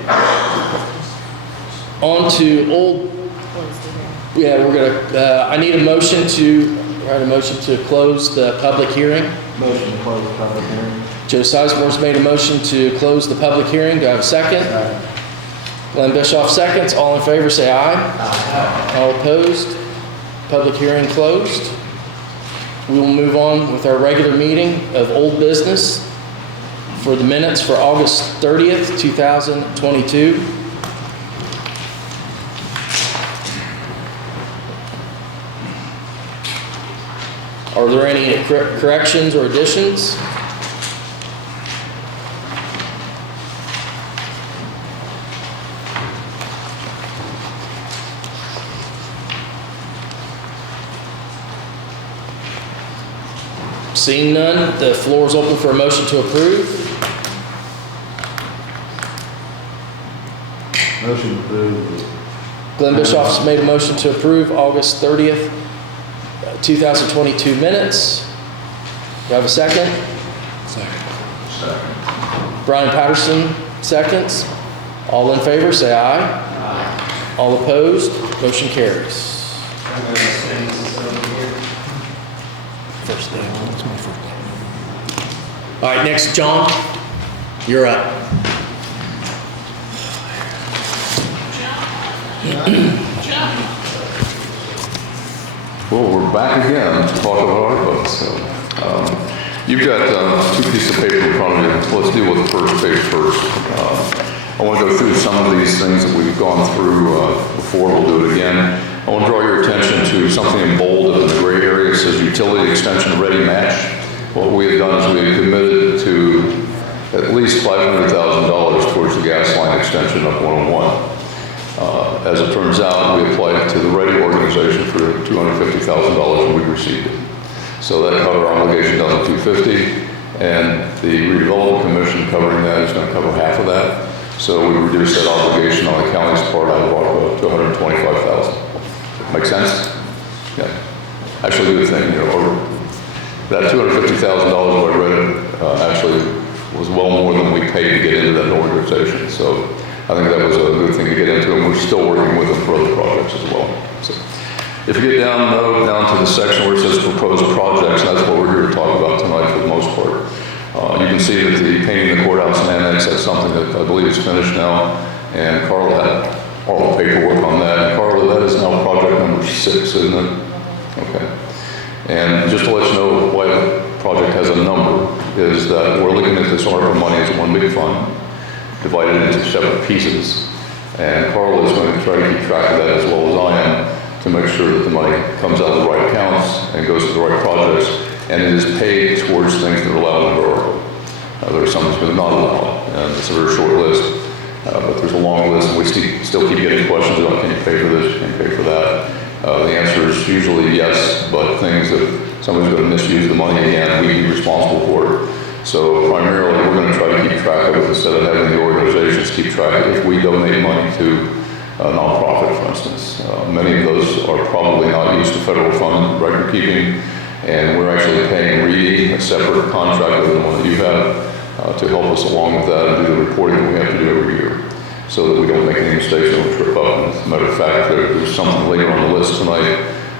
On to we're gonna, I need a motion to close the public hearing. Motion to close the public hearing. Joe Sizemore's made a motion to close the public hearing. Do I have a second? Glen Bischoff seconds. All in favor, say aye. All opposed? Public hearing closed. We will move on with our regular meeting of old business for the minutes for August 30th, 2022. Are there any corrections or additions? Seeing none, the floor is open for a motion to approve. Motion approved. Glen Bischoff's made a motion to approve August 30th, 2022 minutes. Do I have a second? Second. Brian Patterson, seconds. All in favor, say aye. Aye. All opposed, motion carries. I'm going to send this over here. First day, it's my first day. All right, next, John, you're up. Well, we're back again to talk about ARPA. So, you've got two pieces of paper in front of you. Let's deal with the first page first. I want to go through some of these things that we've gone through before. We'll do it again. I want to draw your attention to something in bold in the gray area. It says utility extension ready match. What we have done is we have committed to at least $500,000 towards the gas line extension up 101. As it turns out, we applied to the Ready organization for $250,000 and we received it. So that covered our obligation down to $250,000, and the redevelopment commission covering that is going to cover half of that. So we reduced that obligation on the county's part out of ARPA to $125,000. Make sense? Yeah. Actually, good thing, that $250,000 I read actually was well more than we paid to get into that organization. So I think that was a good thing to get into, and we're still working with them for other projects as well. So if you get down to the section where it says proposed projects, that's what we're here to talk about tonight for the most part. You can see that the painting the courthouse and annex, that's something that I believe is finished now, and Carla had all the paperwork on that. And Carla, that is now project number 6, isn't it? Okay. And just to let you know why the project has a number, is that we're looking at this ARPA money as one big fund, divided into separate pieces. And Carla is going to try to keep track of that as well as I am, to make sure that the money comes out of the right accounts and goes to the right projects, and it is paid towards things that are allowed under ARPA. There are some that are not allowed, and it's a very short list, but there's a long list, and we still keep getting questions about, can you pay for this, can you pay for that? The answer is usually yes, but things that somebody's going to misuse the money again, we'd be responsible for it. So primarily, we're going to try to keep track of it instead of having the organizations keep track of it. If we donate money to a nonprofit, for instance, many of those are probably not used to federal fund record keeping, and we're actually paying Reedy a separate contract with the one that you have to help us along with that and do the reporting that we have to do every year, so that we don't make any mistakes and don't trip up. And as a matter of fact, there's something later on the list tonight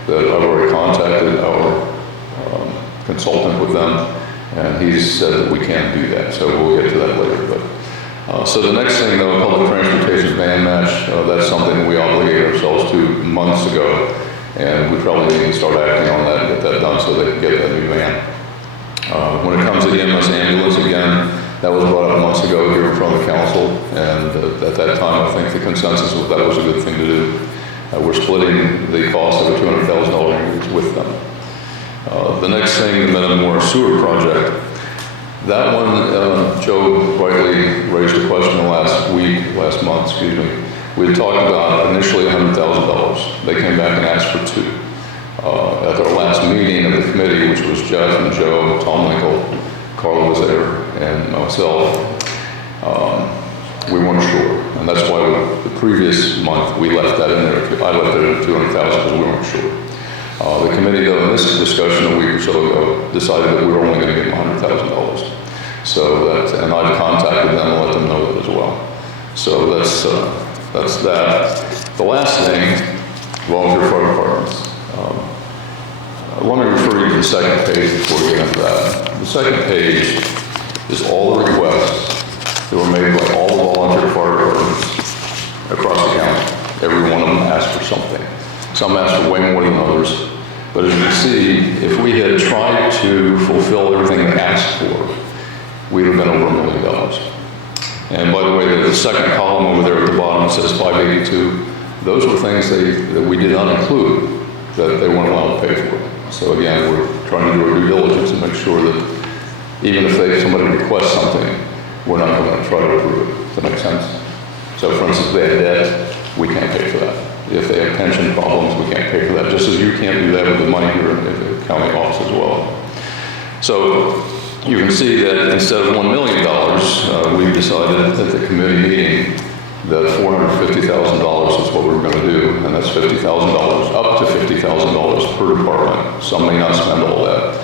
that I've already contacted our consultant with them, and he's said that we can't do that, so we'll get to that later. But so the next thing, though, public transportation van match, that's something we obligated ourselves to months ago, and we probably need to start acting on that and get that done so they can get that new van. When it comes to EMS ambulance, again, that was brought up months ago here in front of the council, and at that time, I think the consensus was that was a good thing to do. We're splitting the cost of a $200,000 increase with them. The next thing, the Metamora Sewer project. That one, Joe rightly raised a question last month, We had talked about initially $100,000. They came back and asked for $2. At our last meeting of the committee, which was Jeff and Joe, Tom Michael, Carla was there, and myself, we weren't sure. And that's why the previous month we left that in there. I left it at $200,000 because we weren't sure. The committee, though, in this discussion a week or so ago, decided that we were only going to give them $100,000. So that, and I've contacted them and let them know that as well. So that's that. The last thing, volunteer fire departments. Let me refer you to the second page before we get into that. The second page is all the requests that were made by all the volunteer fire departments across the county. Every one of them asked for something. Some asked for way more than others. But as you can see, if we had tried to fulfill everything they asked for, we'd have been over $1 million. And by the way, the second column over there at the bottom says 582. Those were things that we did not include, that they weren't allowed to pay for. So again, we're trying to do our due diligence and make sure that even if somebody requests something, we're not going to try to approve it. Does that make sense? So for instance, if they have debt, we can't pay for that. If they have pension problems, we can't pay for that, just as you can't do that with the money here at the county office as well. So you can see that instead of $1 million, we decided at the committee meeting that $450,000 is what we were going to do, and that's $50,000, up to $50,000 per department. Some may not spend all that.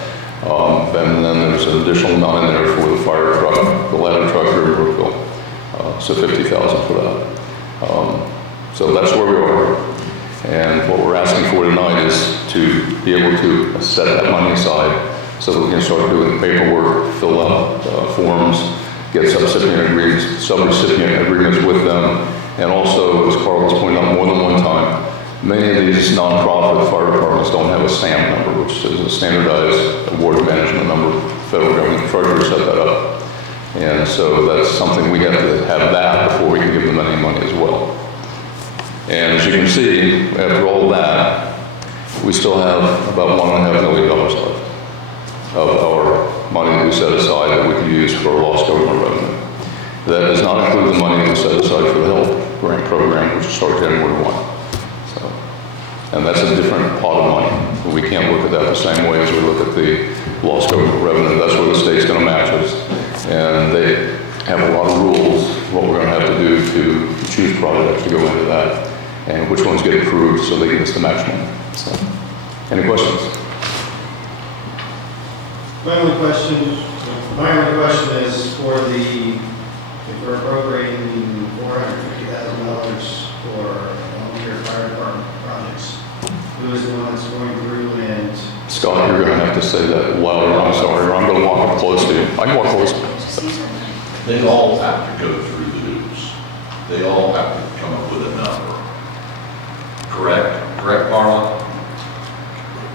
And then there's an additional amount in there for the fire truck, the ladder truck here in Brookville. So $50,000 for that. So that's where we are. And what we're asking for tonight is to be able to set that money aside so that we can start doing paperwork, fill out forms, get subrecipient agreements with them. And also, as Carl has pointed out more than one time, many of these nonprofit fire departments don't have a SAM number, which is a standardized award management number. Federal government treasurer set that up. And so that's something we have to have that before we can give them any money as well. And as you can see, after all that, we still have about $1.5 million left of our money that we set aside that we can use for lost government revenue. That does not include the money that we set aside for the health grant program, which will start January 1. So, and that's a different pot of money. We can't look at that the same way as we look at the lost government revenue. That's where the state's going to match us. And they have a lot of rules, what we're going to have to do to choose projects to go into that, and which ones get approved so they give us the match money. So, any questions? My only question is for if we're appropriating $450,000 for volunteer fire department projects, who is the one that's going through and... Scott, you're going to have to say that louder. I'm sorry, or I'm going to walk up close to you. I can walk close to you. They all have to go through the hoops. They all have to come up with a number. Correct? Correct, Marla?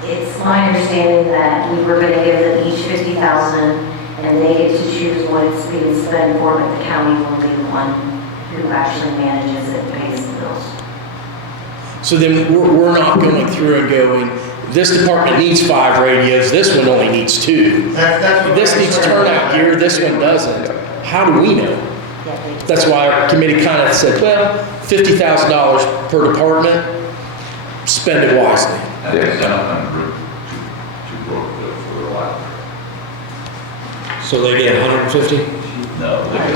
It's my understanding that we were going to give them each 50,000 and they get to choose what it's being spent for, but the county will be the one who actually manages it and pays the bills. So then we're not going through and going, this department needs 5 radios, this one only needs 2. This needs turnout gear, this one doesn't. How do we know? That's why our committee kind of said, well, $50,000 per department, spend it wisely. And it's down to Brookville for their library. So they get 150? No, they get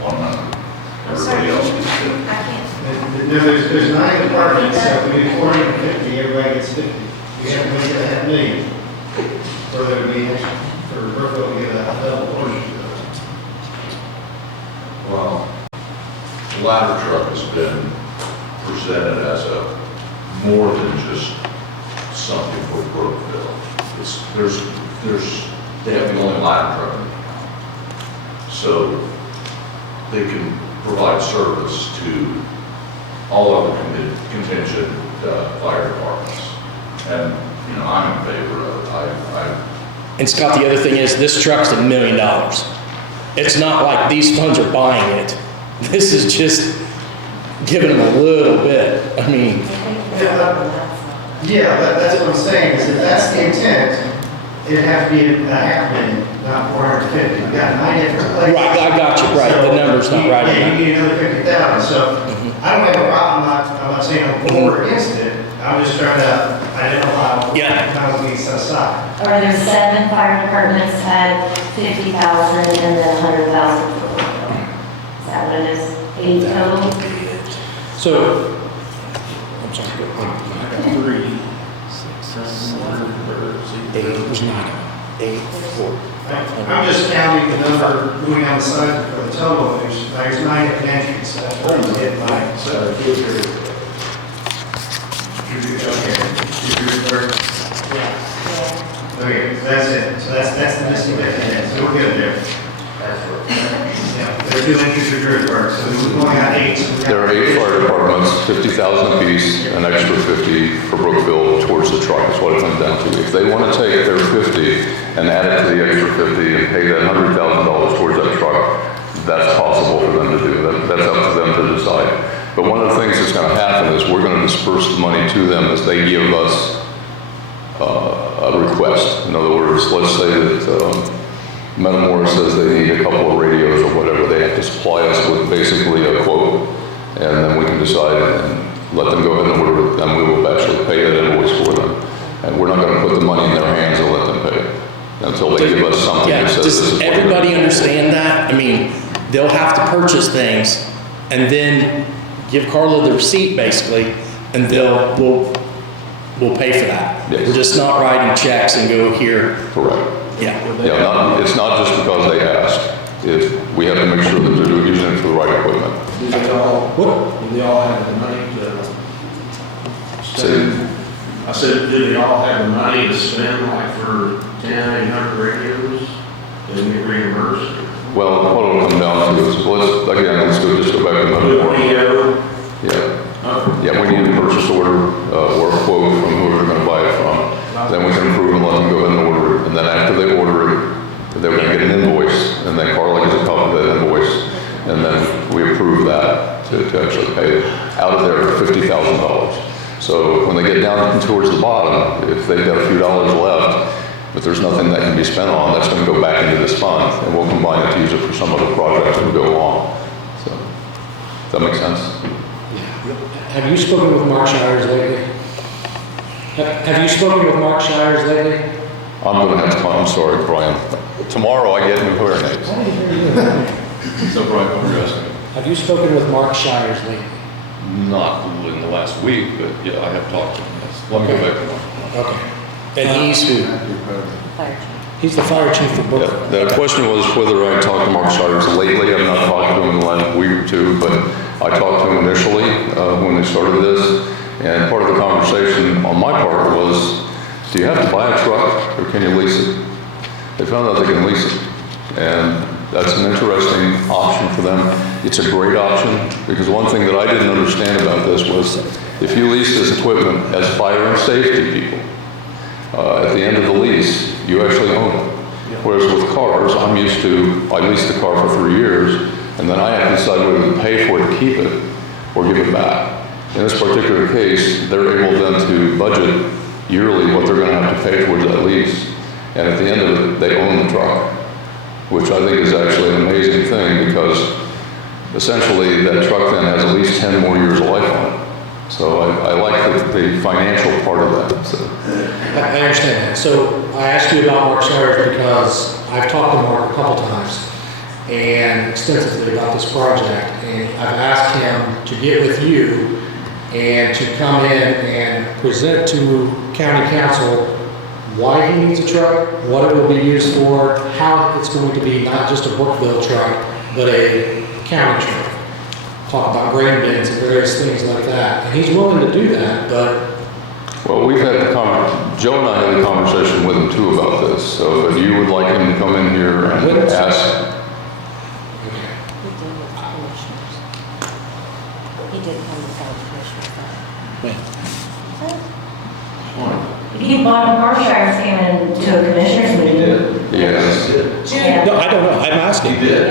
100. Everybody else gets 50. I can't. There's 9 departments, so if we do 40 and 50, everybody gets 50. We have to make it a $500,000 for there to be, for Brookville to get a double portion. Well, the ladder truck has been presented as a more than just something for Brookville. They have the only ladder truck in town. So they can provide service to all other contingent fire departments. And, I'm in favor of it. And Scott, the other thing is, this truck's $1 million. It's not like these funds are buying it. This is just giving them a little bit. I mean. Yeah, that's what I'm saying, is if that's the intent, it'd have to be a $500,000, not 450. We've got 9 different places. Right, I got you, right, the number's not right. Yeah, you need another 50,000, so I don't have a problem, I'm not saying I'm for or against it, I'm just trying to identify how it's being set aside. Or there's 7 fire departments had 50,000 and then 100,000 for Brookville. Is that what it is? 8 total? So, I'm sorry, go ahead. I got 3, 6, 7, 8, There's 9. 8, 4. I'm just counting the number moving on the side for the total, there's 9 different entries, so that's what I'm getting by. So, okay, so that's it. So that's the missing bit. So we're good there. Yeah, have 2 entries for jury clerks, so we only got 8. So we got- There are 8 fire departments, 50,000 apiece, an extra 50 for Brookville towards the truck, that's what it comes down to. If they want to take their 50 and add it to the extra 50 and pay that $100,000 towards that truck, that's possible for them to do. That's up to them to decide. But one of the things that's going to happen is we're going to disperse the money to them as they give us a request. In other words, let's say that Metamora says they need a couple of radios or whatever, they have to supply us with basically a quote, and then we can decide and let them go ahead and order it, then we will actually pay that invoice for them. And we're not going to put the money in their hands and let them pay it until they give us something Yeah, that says this is does what we're everybody gonna do. understand that? I mean, they'll have to purchase things and then give Carla the receipt basically, and we'll pay for that. Yes. We're just not writing checks and go here. Correct. Yeah. Yeah, it's not just because they asked. We have to make sure that they're using it for the right equipment. Do they all have the money to spend? I said, do they all have the money to spend like for 800 radios? Then get reimbursed? Well, what it'll come down to is, let's go back to Metamora. Yeah. Yeah, we need a purchase order or a quote from whoever they're going to buy it from. Then we can approve and let them go ahead and order it. And then after they order it, they're going to get an invoice. And then Carla gets a copy of that invoice. And then we approve that to actually pay it out of their $50,000. So when they get down towards the bottom, if they've got a few dollars left, but there's nothing that can be spent on, that's going to go back into this fund. And we'll combine it to use it for some other project that will go along. So, does that make sense? Have you spoken with Mark Shires lately? Have you spoken with Mark Shires lately? I'm going to have to call, I'm sorry, Brian. Tomorrow I get new hearing aids. So Brian, what were you asking? Have you spoken with Mark Shires lately? Not in the last week, but yeah, I have talked to him. Yes. Let me go back to him. Okay. And he's who? He's the fire chief for Brookville. Yeah, the question was whether I talked to Mark Shires lately. I've not talked to him in the last week or two, but I talked to him initially when they started this. And part of the conversation on my part was, do you have to buy a truck or can you lease it? They found out they can lease it. And that's an interesting option for them. It's a great option because one thing that I didn't understand about this was if you lease this equipment as fire and safety people, at the end of the lease, you actually own it. Whereas with cars, I leased the car for 3 years, and then I have to decide whether to pay for it to keep it or give it back. In this particular case, they're able then to budget yearly what they're going to have to pay towards that lease. And at the end of it, they own the truck, which I think is actually an amazing thing because essentially that truck then has at least 10 more years of life on it. So I like the financial part of that. So. I understand that. So I asked you about Mark Shires because I've talked to Mark a couple times and extensively about this project. And I've asked him to get with you and to come in and present to county council why he needs a truck, what it will be used for, how it's going to be not just a Brookville truck, but a county truck. Talk about grain bins and various things like that. And he's willing to do that, but... Well, we've had Joe and I had a conversation with him too about this. So if you would like him to come in here and ask... He did come to the commissioner's. When? Mark Shires came into a commissioner's meeting. Yes. Yeah. No, I don't know. I'm asking. He did.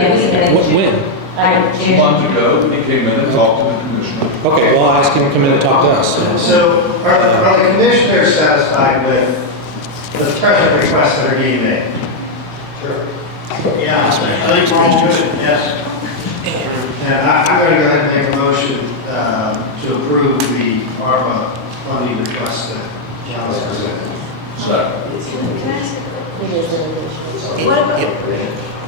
When? 2 months ago, he came in and talked to the commissioner. Okay, well, I'll ask him to come in and talk to us. So are the commissioners satisfied with the present requests that are being made? Sure. Yeah, I think we're all good, yes. And I'm going to go ahead and make a motion to approve the ARPA funding request that John has presented.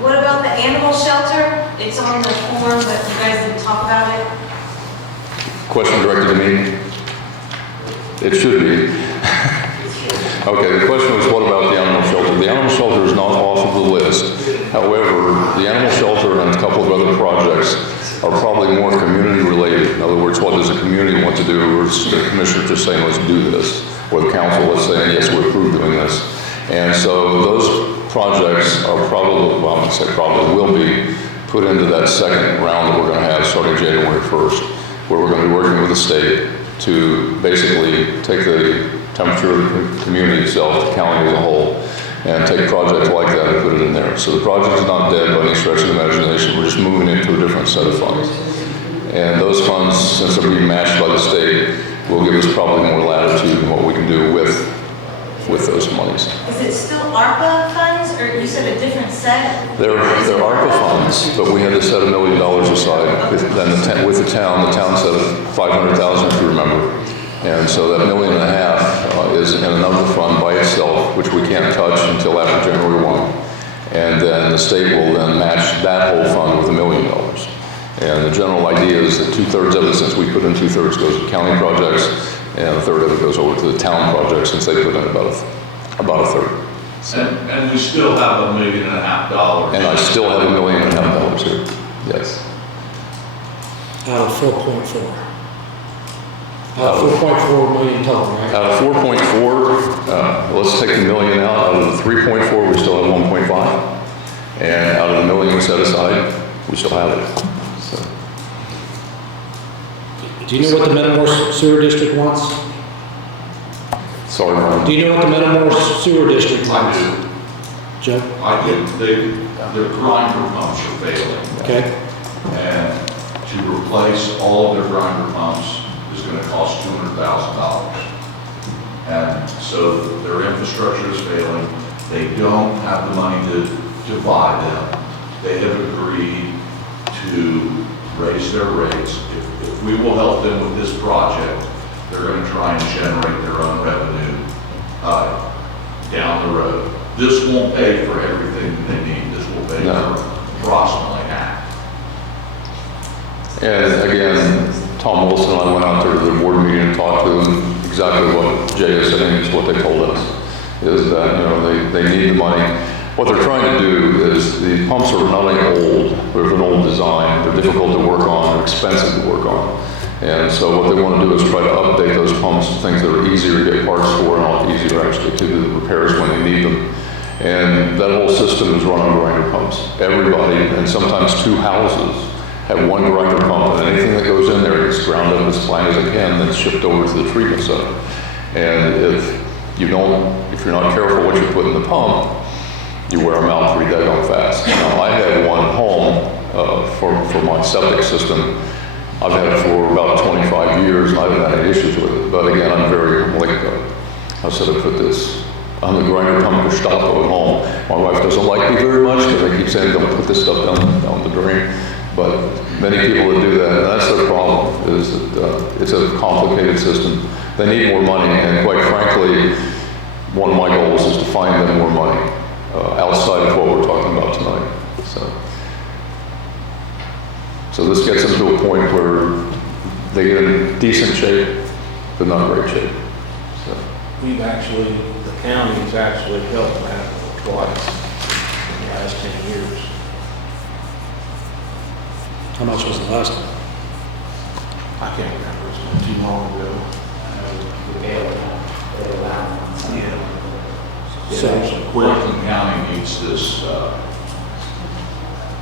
What about the animal shelter? It's on the form, but you guys didn't talk about it. Question directed to me? It should be. Okay, the question was what about the animal shelter? The animal shelter is not off of the list. However, the animal shelter and a couple of other projects are probably more community related. In other words, what does the community want to do? Or is the commissioner just saying, let's do this? Or the council, let's say, yes, we approve doing this. And so those projects are probably, well, I'm going to say probably will be put into that second round that we're gonna have starting January 1st, where we're gonna be working with the state to basically take the temperature of the community itself, the county as a whole, and take projects like that and put it in there. So the project is not dead by any stretch of the imagination, we're just moving it to a different set of funds. And those funds, since they're being matched by the state, will give us probably more latitude in what we can do with those monies. Is it still ARPA funds, or you said a different set? They're ARPA funds, but we had to set $1 million aside with the town. The town set $500,000, if you remember. And so that $1.5 million is in another fund by itself, which we can't touch until after January 1. And then the state will then match that whole fund with $1 million. And the general idea is that 2/3 of it, since we put in 2/3, goes to county projects, and 1/3 of it goes over to the town projects, since they put in about a third. And we still have $1.5 million. And I still have $1.5 million here, yes. Out of 4.4. Out of 4.4 million total, right? Out of 4.4, let's take $1 million out. Out of the 3.4, we still have 1.5. And out of the $1 million we set aside, we still have it. So. Do you know what the Metamora Sewer District wants? Sorry, Ron. Do you know what the Metamora Sewer District I wants? do. Joe? I do. Their grinder pumps are failing. Okay. And to replace all of their grinder pumps is going to cost $200,000. And so their infrastructure is failing. They don't have the money to buy them. They have agreed to raise their rates. If we will help them with this project, they're going to try and generate their own revenue down the road. This won't pay for everything that they need. This will pay for approximately half. And again, Tom Wilson and I went out there to the board meeting and talked to them. Exactly what Jay is saying is what they told us, is that, you know, they need the money. What they're trying to do is, the pumps are not only old, they're an old design, they're difficult to work on, they're expensive to work on. And so what they want to do is try to update those pumps to things that are easier to get parts for and a lot easier actually to do the repairs when they need them. And that whole system is run on grinder pumps. Everybody, and sometimes 2 houses, have one grinder pump, and anything that goes in there is ground up as fine as it can, then shipped over to the treatment center. And if you're not careful what you put in the pump, you wear them out pretty daggone fast. Now, I had one home for my septic system. I've had it for about 25 years, and I haven't had any issues with it. But again, I'm how should I put this? I'm the grinder pump Gestapo at home. My wife doesn't like me very much because I keep saying, don't put this stuff down the drain. But many people that do that, and that's their problem, is that it's a complicated system. They need more money, and quite frankly, one of my goals is to find them more money outside of what we're talking about tonight. So this gets them to a point where they get in decent shape, but not great shape. So. The county's actually helped that twice in the last 10 years. How much was the last one? I can't remember, it's been too long ago. Yeah. So, Franklin County needs this,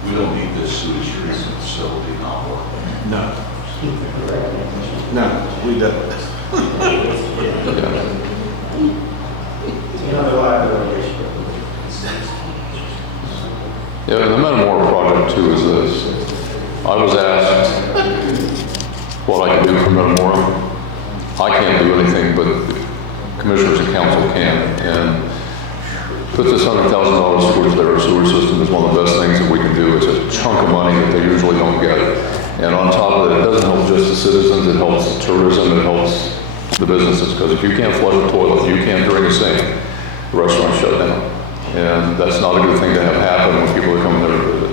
we don't need this sewage treatment facility not working. No, we don't. Yeah, the Metamora project too is this. I was asked what I could do for Metamora. I can't do anything, but the commissioners and council can. And put this $100,000 towards their sewer system is one of the best things that we can do. It's a chunk of money that they usually don't get. And on top of it, it doesn't help just the citizens, it helps tourism, it helps the businesses. Because if you can't flush a toilet, you can't drink a sink, the restaurant's shut down. And that's not a good thing to have happen when people are coming there to visit.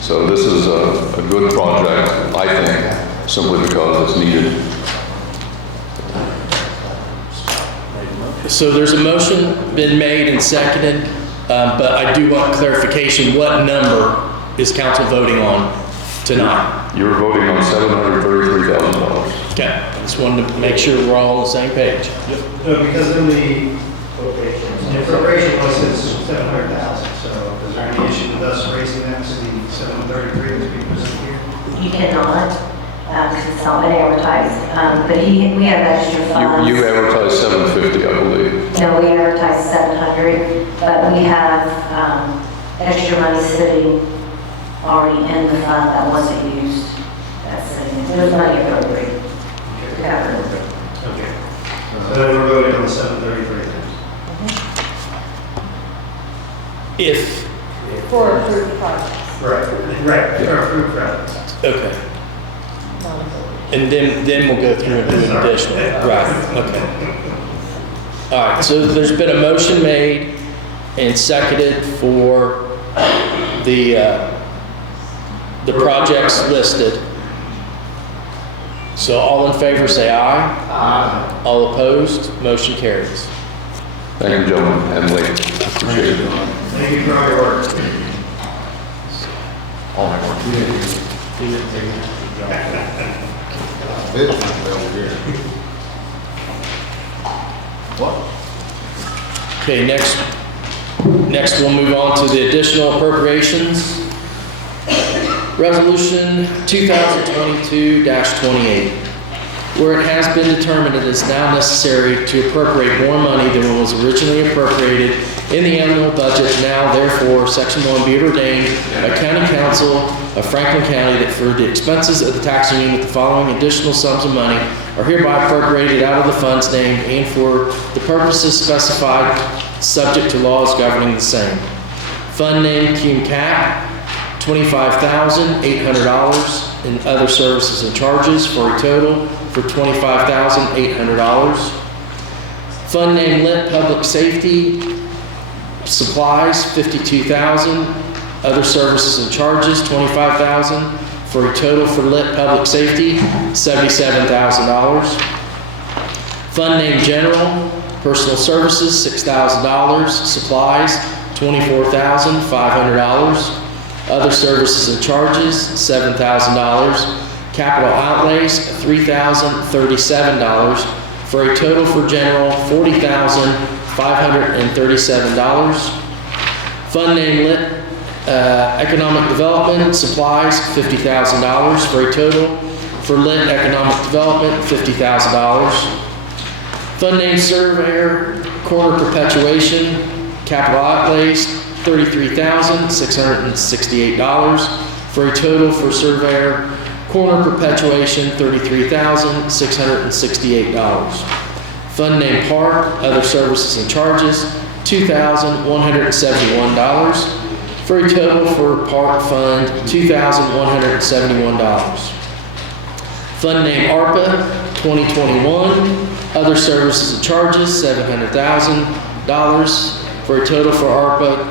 So this is a good project, I think, simply because it's needed. So there's a motion been made and seconded, but I do want clarification. What number is council voting on tonight? You're voting on $733,000. Okay, I just wanted to make sure we're all on the same page. Because in the appropriation was $700,000, so is there any issue with us raising that to the $733 You cannot, because it's not been advertised. But we have extra funds. You advertised 750, I believe. No, we advertised 700, but we have extra money sitting already in the fund that wasn't used. That's sitting, there's money appropriate to cover it. Okay. So then we're voting on the 733 then. If, For approved projects. Right, for approved projects. okay. And then we'll go through and do an additional. Right, okay. All right, so there's been a motion made and seconded for the projects listed. So all in favor say aye. Aye. All opposed, motion carries. Thank you, gentlemen, and ladies. Appreciate it. Thank you for all your work. All my work. Okay, next we'll move on to the additional appropriations. Resolution 2022-28, where it has been determined it is now necessary to appropriate more money than what was originally appropriated in the annual budget. Now, therefore, Section 1 be it ordained by County Council of Franklin County that for the expenses of the taxing unit, the following additional sums of money are hereby appropriated out of the funds named and for the purposes specified, subject to laws governing the same. Fund name Cume Cap, $25,800 in other services and charges for a total for $25,800. Fund name Lit Public Safety Supplies, $52,000. Other services and charges, $25,000 for a total for Lit Public Safety, $77,000. Fund name General Personal Services, $6,000. Supplies, $24,500. Other services and charges, $7,000. Capital outlays, $3,037 for a total for general, $40,537. Fund name Lit Economic Development Supplies, $50,000 for a total for Lit Economic Development, $50,000. Fund name Surveyor Corner Perpetuation, capital outlays, $33,668 for a total for Surveyor Corner Perpetuation, $33,668. Fund name Park, other services and charges, $2,171 for a total for Park Fund, $2,171. Fund name ARPA 2021, other services and charges, $700,000 for a total for ARPA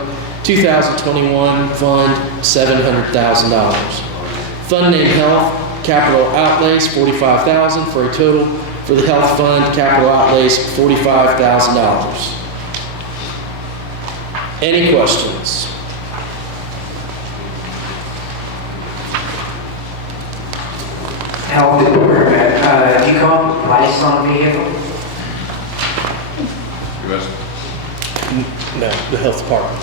2021 fund, $700,000. Fund name Health, capital outlays, $45,000 for a total for the Health Fund, capital outlays, $45,000. Any questions? Health Department, do you call the price on vehicle? U.S. No, the Health Department.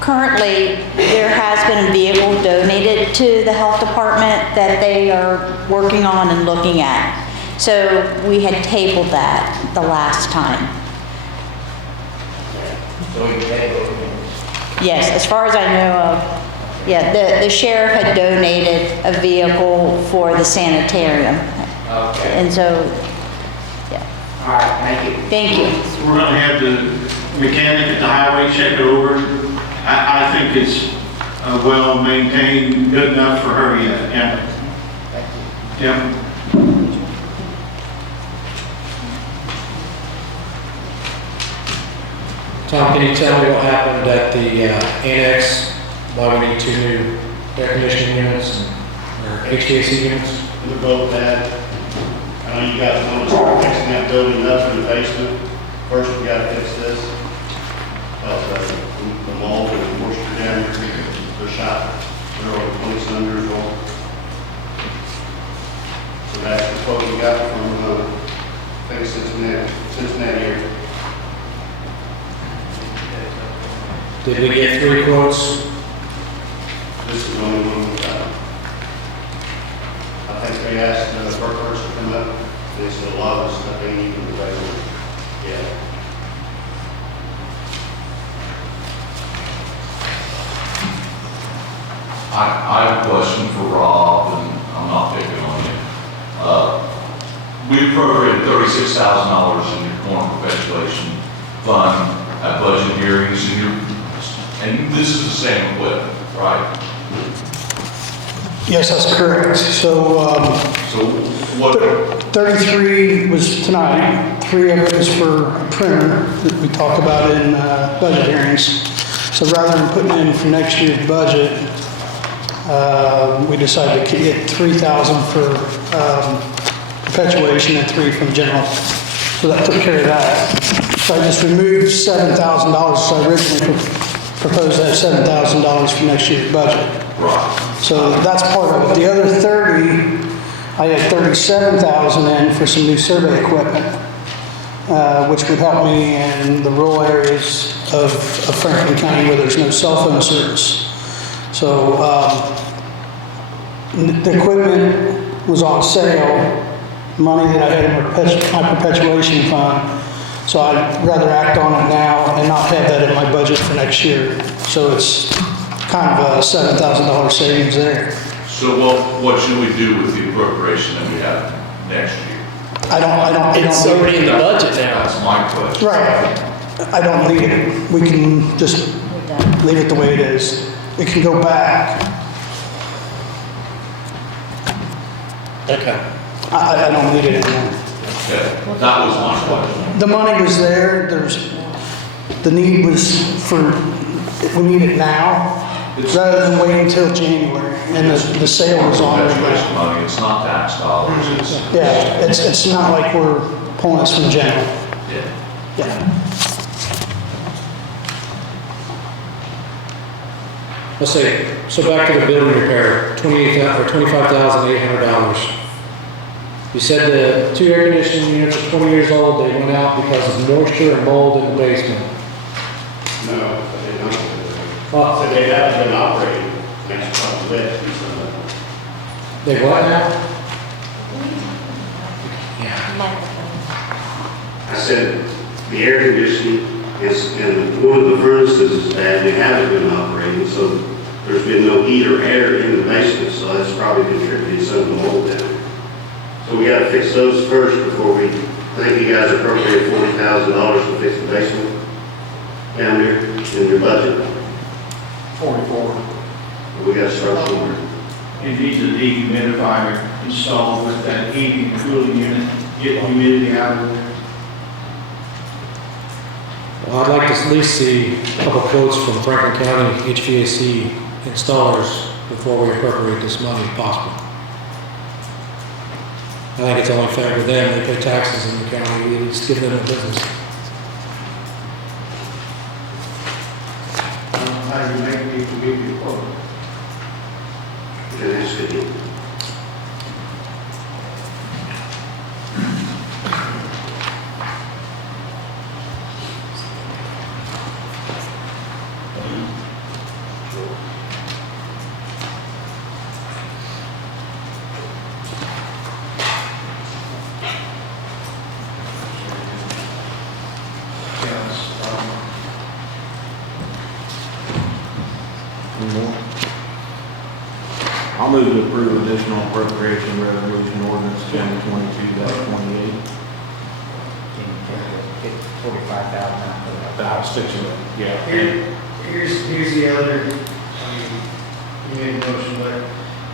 Currently, there has been a vehicle donated to the health department that they are working on and looking at. So we had tabled that the last time. Yes, as far as I know of, yeah, the sheriff had donated a vehicle for the sanitarium. Okay. And so, yeah. All right, thank you. Thank you. We're gonna have the mechanic at the highway check it over. I think it's well maintained, good enough for her yet, yeah. Yeah. Tom, can you tell me what happened at the annex? Why we need 2 new air conditioning units or HVAC units? They're both bad. I know you guys want to start fixing that building up in the basement. First, we got to fix this. The mold and the moisture down here, the shop, they're over 20-some years old. So that's the quote we got from, I think Cincinnati area. Did we get 3 quotes everything even available. Yeah. I have a question for Rob, and I'm not picking on you. We appropriated $36,000 in your corn perpetuation fund at budget hearings, and this is the same equipment, right? Yes, that's correct. So, So what, 33 was tonight, 3 of it was for a printer that we talked about in budget hearings. So rather than putting in for next year's budget, we decided to get 3,000 for perpetuation and 3 from general. So that took care of that. So I just removed $7,000. So I originally proposed that $7,000 for next year's budget. right, So that's part of it. The other 30, I had 37,000 in for some new survey equipment, which would help me in the rural areas of Franklin County where there's no cell phone service. So the equipment was on sale, money that I had in my perpetuation fund. So I'd rather act on it now and not have that in my budget for next year. So it's kind of a $7,000 savings there. so what should we do with the appropriation that we have next year? I don't. It's already in the budget now. That's my question. Right. I don't need it. We can just leave it the way it is. It can go back. Okay. I don't need it anymore. Okay, that was my question. The money was there. The need was for, we need it now rather than waiting until January. And the sale was on. Perpetuation money, it's not tax dollars, it's. Yeah, it's not like we're pulling this from general. Yeah. Yeah. Let's see, so back to the building repair, $25,800. You said the 2 air conditioning units are 20 years old, they went out because of moisture and mold in the basement. No, they don't. Oh, So they haven't been operating, next couple of days, so. they what now? I said, the air conditioning is, and one of the furnaces is bad, they haven't been operating, so there's been no heat or air in the basement, so that's probably contributing some of the mold down there. So we gotta fix those first before we, I think you guys appropriated $40,000 to fix the basement down there in your budget. 44. We gotta start somewhere. It needs a dehumidifier installed with that heating and cooling unit, get humidity out of there. Well, I'd like to at least see a couple quotes from Franklin County HVAC installers before we appropriate this money if possible. I think it's only fair to them, they pay taxes in the county, we at least give them a business. How do you make me to give you a quote? And that's good. I'll move to approve additional appropriation resolution ordinance 1022-28. That was fixing it, yeah. Here's the other, I mean, you made a motion, but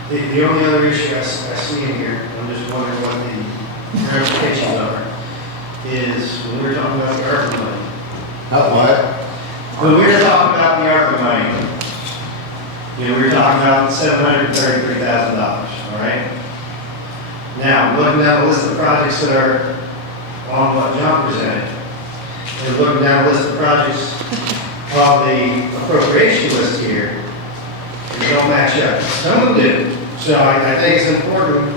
the only other issue I see in here, I'm just wondering what the ramifications are, is when we were talking about the ARPA money. What? When we were talking about the ARPA money, you know, we were talking about $733,000, all right? Now, looking down the list of projects that are on what John presented, and looking down the list of projects on the appropriation list here, they don't match up. Some of them do. So I think it's important,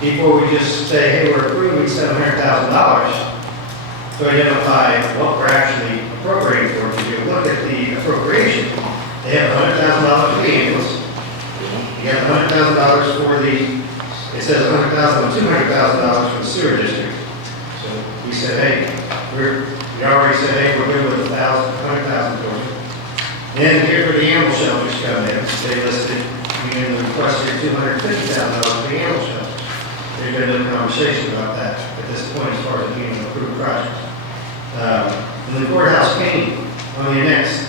before we just say, hey, we're approving $700,000, to identify what we're actually appropriating for. If you look at the appropriation, they have $100,000 for the ambulance. You have $100,000 for the, it says $100,000, $200,000 for the sewer district. So said, hey, we already said, hey, we're good with 100,000 for you. Then here for the animal shelters come in, they listed, we requested $250,000 for the animal shelters. There's been no conversation about that at this point as far as being an approved project. And the courthouse painting on the next,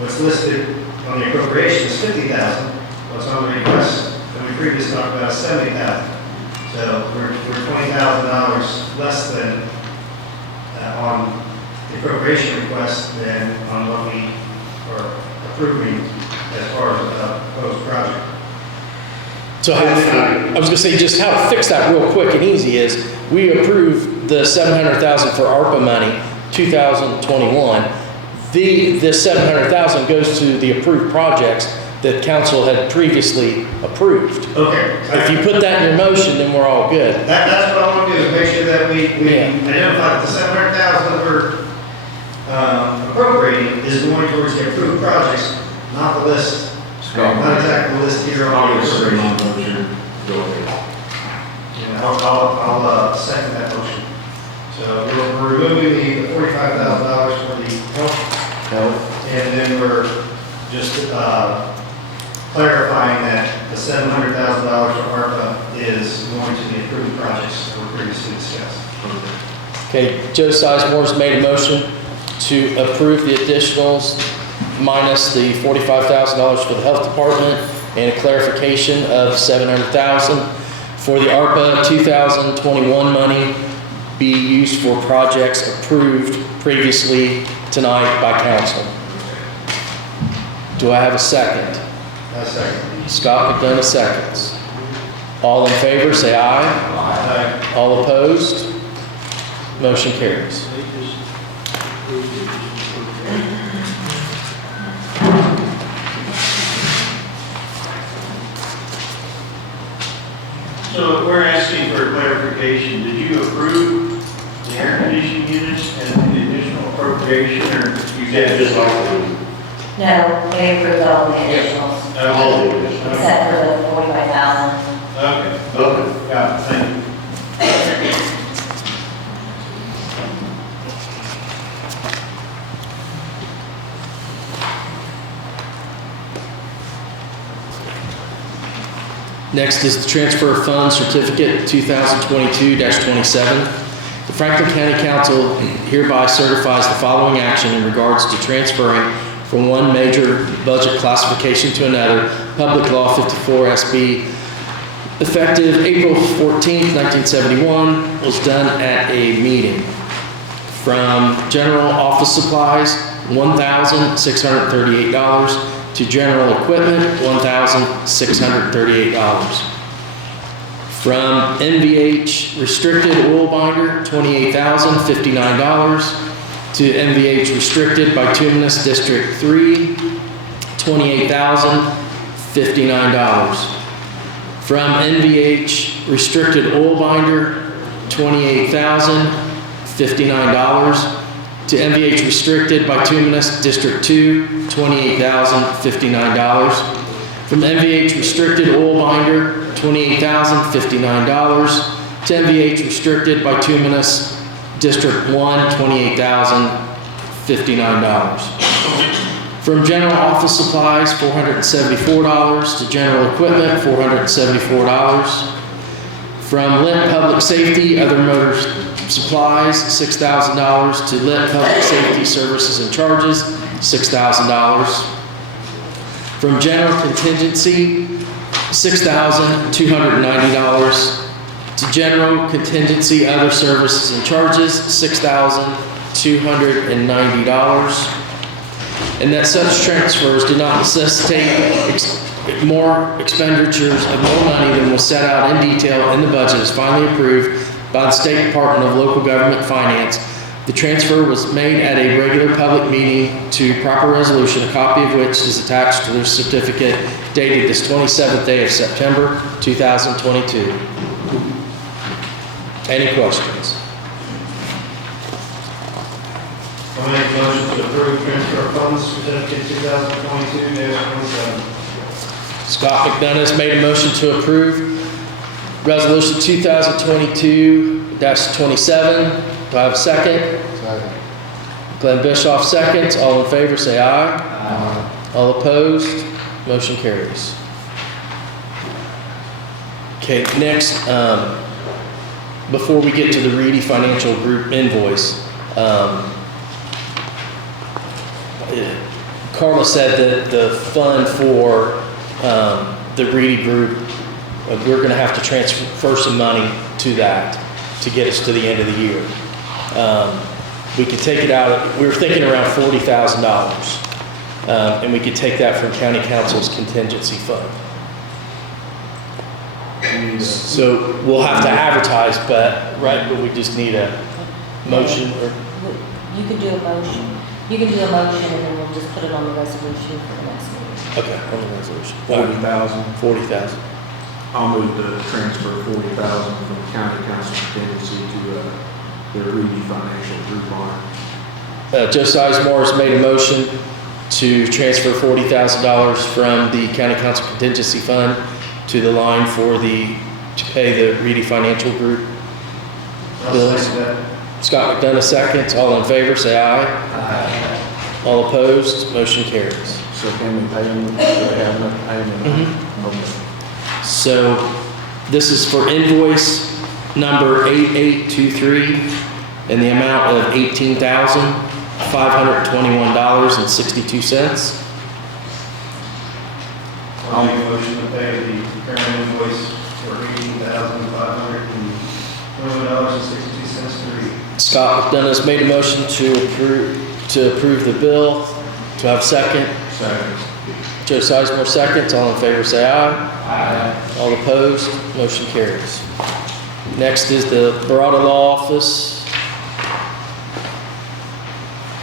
what's listed on the appropriation is $50,000. What's on the request, and we previously talked about $70,000. So we're $20,000 less than on the appropriation request than on what we are approving as far as the proposed project. So I was gonna say, just how to fix that real quick and easy is, we approved the $700,000 for ARPA money, 2021. The $700,000 goes to the approved projects that council had previously approved. Okay. If you put that in your motion, then we're all good. That's what I want to do, is make sure that we identify that the $700,000 that we're appropriating is going towards the approved projects, not the list. Not exactly the list here on the appropriation. I'll second that motion. So we're removing the $45,000 for the health, and then we're just clarifying that the $700,000 for ARPA is going to the approved projects that were previously discussed. Okay, Joe Sizemore's made a motion to approve the additionals minus the $45,000 for the health department and a clarification of $700,000 for the ARPA 2021 money be used for projects approved previously tonight by council. Do I have a second? A second. Scott McDonough seconds. All in favor, say aye. Aye. All opposed? Motion carries. So we're asking for clarification. Did you approve the air conditioning units and the additional appropriation, or you Yeah, said just all of them. No, they approved all the additionals, All of them. except for the 45,000. Okay, Okay. got it, thank you. Next is the transfer of funds certificate 2022-27. The Franklin County Council hereby certifies the following action in regards to transferring from one major budget classification to another, Public Law 54 SB, effective April 14th, 1971, was done at a meeting. From general office supplies, $1,638, to general equipment, $1,638. From NVH restricted oil binder, $28,059, to NVH restricted bituminous District 3, $28,059. From NVH restricted oil binder, $28,059, to NVH restricted bituminous District 2, $28,059. From NVH restricted oil binder, $28,059, to NVH restricted bituminous District 1, $28,059. From general office supplies, $474, to general equipment, $474. From lit public safety, other motor supplies, $6,000, to lit public safety services and charges, $6,000. From general contingency, $6,290, to general contingency other services and charges, $6,290. And that such transfers do not necessitate more expenditures of more money than was set out in detail in the budget is finally approved by the State Department of Local Government Finance. The transfer was made at a regular public meeting to proper resolution, a copy of which is attached to the certificate dated this 27th day of September, 2022. Any questions? I'll make a motion to approve transfer of funds certificate 2022-27. Scott McDonough has made a motion to approve Resolution 2022-27. Do I have a second? Second. Glen Bischoff seconds. All in favor, say aye. All opposed, motion carries. Okay, next, before we get to the Reedy Financial Group invoice, Carla said that the fund for the Reedy Group, we're gonna have to transfer some money to that to get us to the end of the year. We could take it out, we were thinking around $40,000. And we could take that from county council's contingency fund. So we'll have to advertise, but we just need a motion or. You can do a motion. You can do a motion and then we'll just put it on the resolution for the next meeting. Okay, on the resolution. 40,000. 40,000. I'll move to transfer 40,000 from county council contingency to the Reedy Financial Group line. Joe Sizemore has made a motion to transfer $40,000 from the county council contingency fund to the line to pay the Reedy Financial Group bills. Scott McDonough seconds. All in favor, say aye. Aye. All opposed, motion carries. So can we pay them? Do they have enough payment? Okay. So this is for invoice number 8823 in the amount of $18,521.62. I'll make a motion to pay the current invoice for $18,521.62 to Reedy. Scott McDonough has made a motion to approve the bill. Do I have a second? Second. Joe Sizemore seconds. All in favor, say aye. Aye. All opposed, motion carries. Next is the Barada Law Office.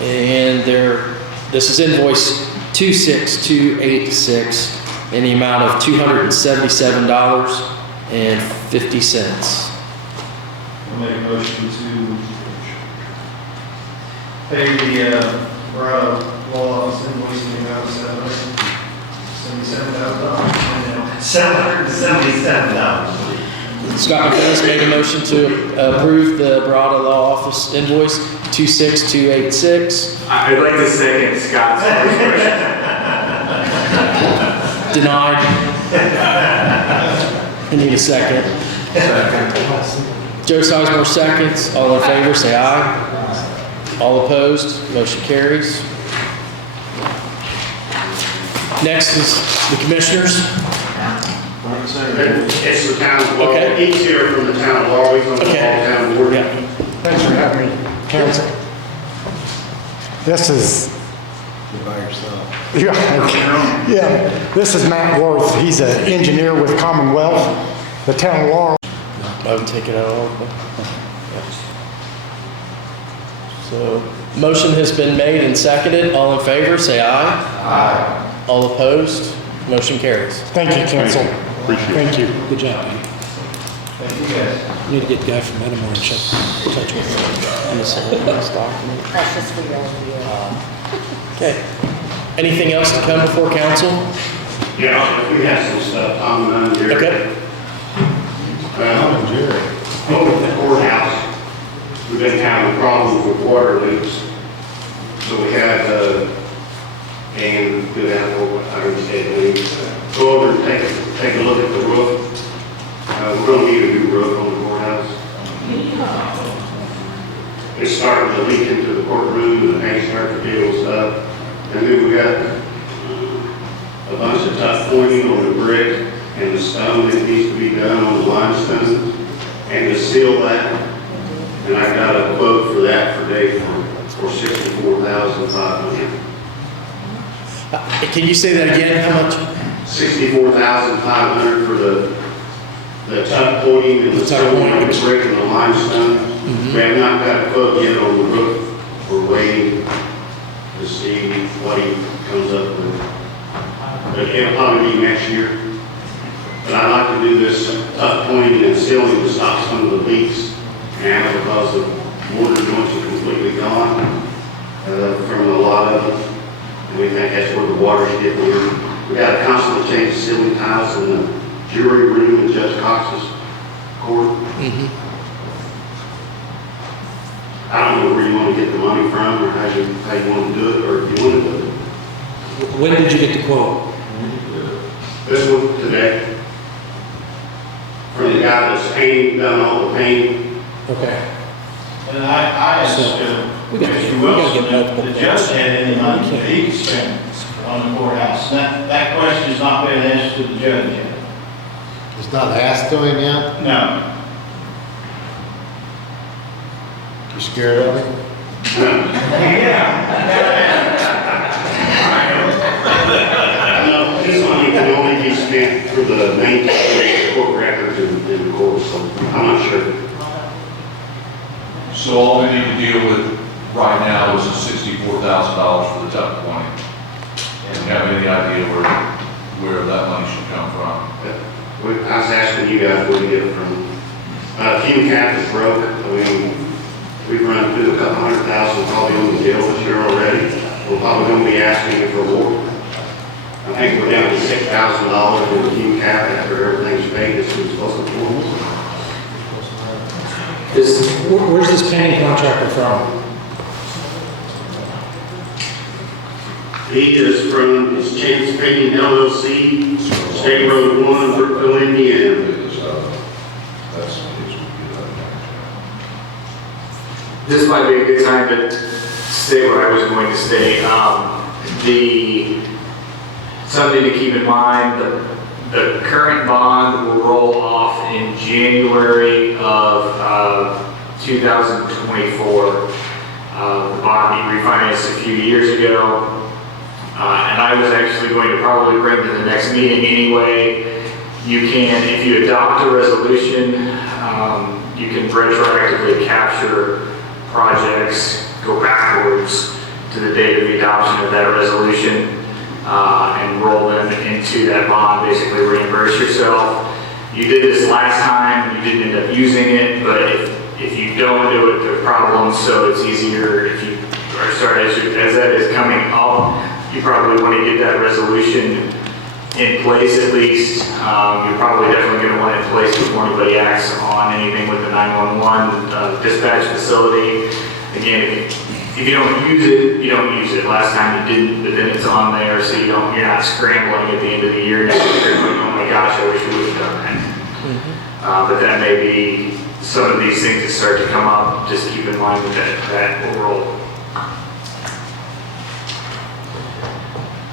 And this is invoice 26286 in the amount of $277.50. I'll make a motion to pay the Barada Law Office invoice in the amount of $777,000. Scott McDonough made a motion to approve the Barada Law Office invoice 26286. I'd like to second Scott's first question. Denied. I need a second. Second. Joe Sizemore seconds. All in favor, say aye. All opposed, motion carries. Next is the commissioners. It's the town of Laurel. Okay. He's here from the town of Laurel. He's on the town board. Yeah. Thanks for having me, council. This is, By yourself. yeah, this is Matt Worth. He's an engineer with Commonwealth, the town of Laurel. I would take it out all. So, motion has been made and seconded. All in favor, say aye. Aye. All opposed, motion carries. Thank you, council. Thank you. Good job, Pete. Thank you, guys. Need to get a guy from Metamora and touch with him. That's just for your review. Okay. Anything else to come before council? Yeah, we have some stuff coming on here. Okay. Over at the courthouse, we've been having problems with water leaks. So we had, and good apple, I understand, go over and take a look at the roof. We're gonna need a new roof on the courthouse. It's starting to leak into the courtroom, and the paint starting to peel stuff. And then we got a bunch of tough pointing on the brick and the stone that needs to be done on the limestone, and to seal that. And I got a quote for that for Dave for $64,500. Can you say that again? How much? $64,500 for the tuck pointing and the stone on the brick and the limestone. We have not got a quote yet on the roof. We're waiting to see what he comes up with. But it'll probably be next year. But I'd like to do this tuck pointing and sealing to stop some of the leaks. And because the mortar joints are completely gone from a lot of them. And we think that's where the water's getting in. We got to constantly change the ceiling tiles in the jury room in Judge Cox's court. money from, or how you want to do it, or if you want to do it. When did you get the quote? This one today. From the guy that's painting, done all the painting. Okay. And I asked, We gotta get multiple the judge quotes. had any money that he could spend on the courthouse. That question's not been asked to the judge yet. It's not asked to him yet? No. You scared of him? No, this money can only be spent for the main court records in the court, so I'm not sure. So all we need to deal with right now is the $64,000 for the tuck pointing. And you have any idea where that money should come from? I was asking you guys where to get it from. Fume cap is broke. I mean, we've run through a couple $100,000 probably on the jail this year already. We're probably going to be asking you for more. I think we're down to $6,000 in the fume cap after everything's paid. This was supposed to be. Where's this painting contractor from? He is from Chance Painting LLC, State Road 1, Brookville, Indiana. This might be a good time to say what I was going to say. Something to keep in mind, the current bond will roll off in January of 2024. The bond we refinanced a few years ago. And I was actually going to probably bring to the next meeting anyway. You can, if you adopt a resolution, you can retroactively capture projects, go backwards to the date of the adoption of that resolution, and roll them into that bond, basically reimburse yourself. You did this last time, and you didn't end up using it, but if you don't do it, there's problems, so it's easier if you, or sorry, as that is coming up, you probably want to get that resolution in place at least. You're probably definitely going to want it in place before anybody acts on anything with the 911 dispatch facility. Again, if you don't use it, you don't use it. Last time you didn't, but then it's on there, so you're not scrambling at the end of the year next year going, oh my gosh, I wish we would have done that. But that may be some of these things that start to come up. Just keep in mind with that overall.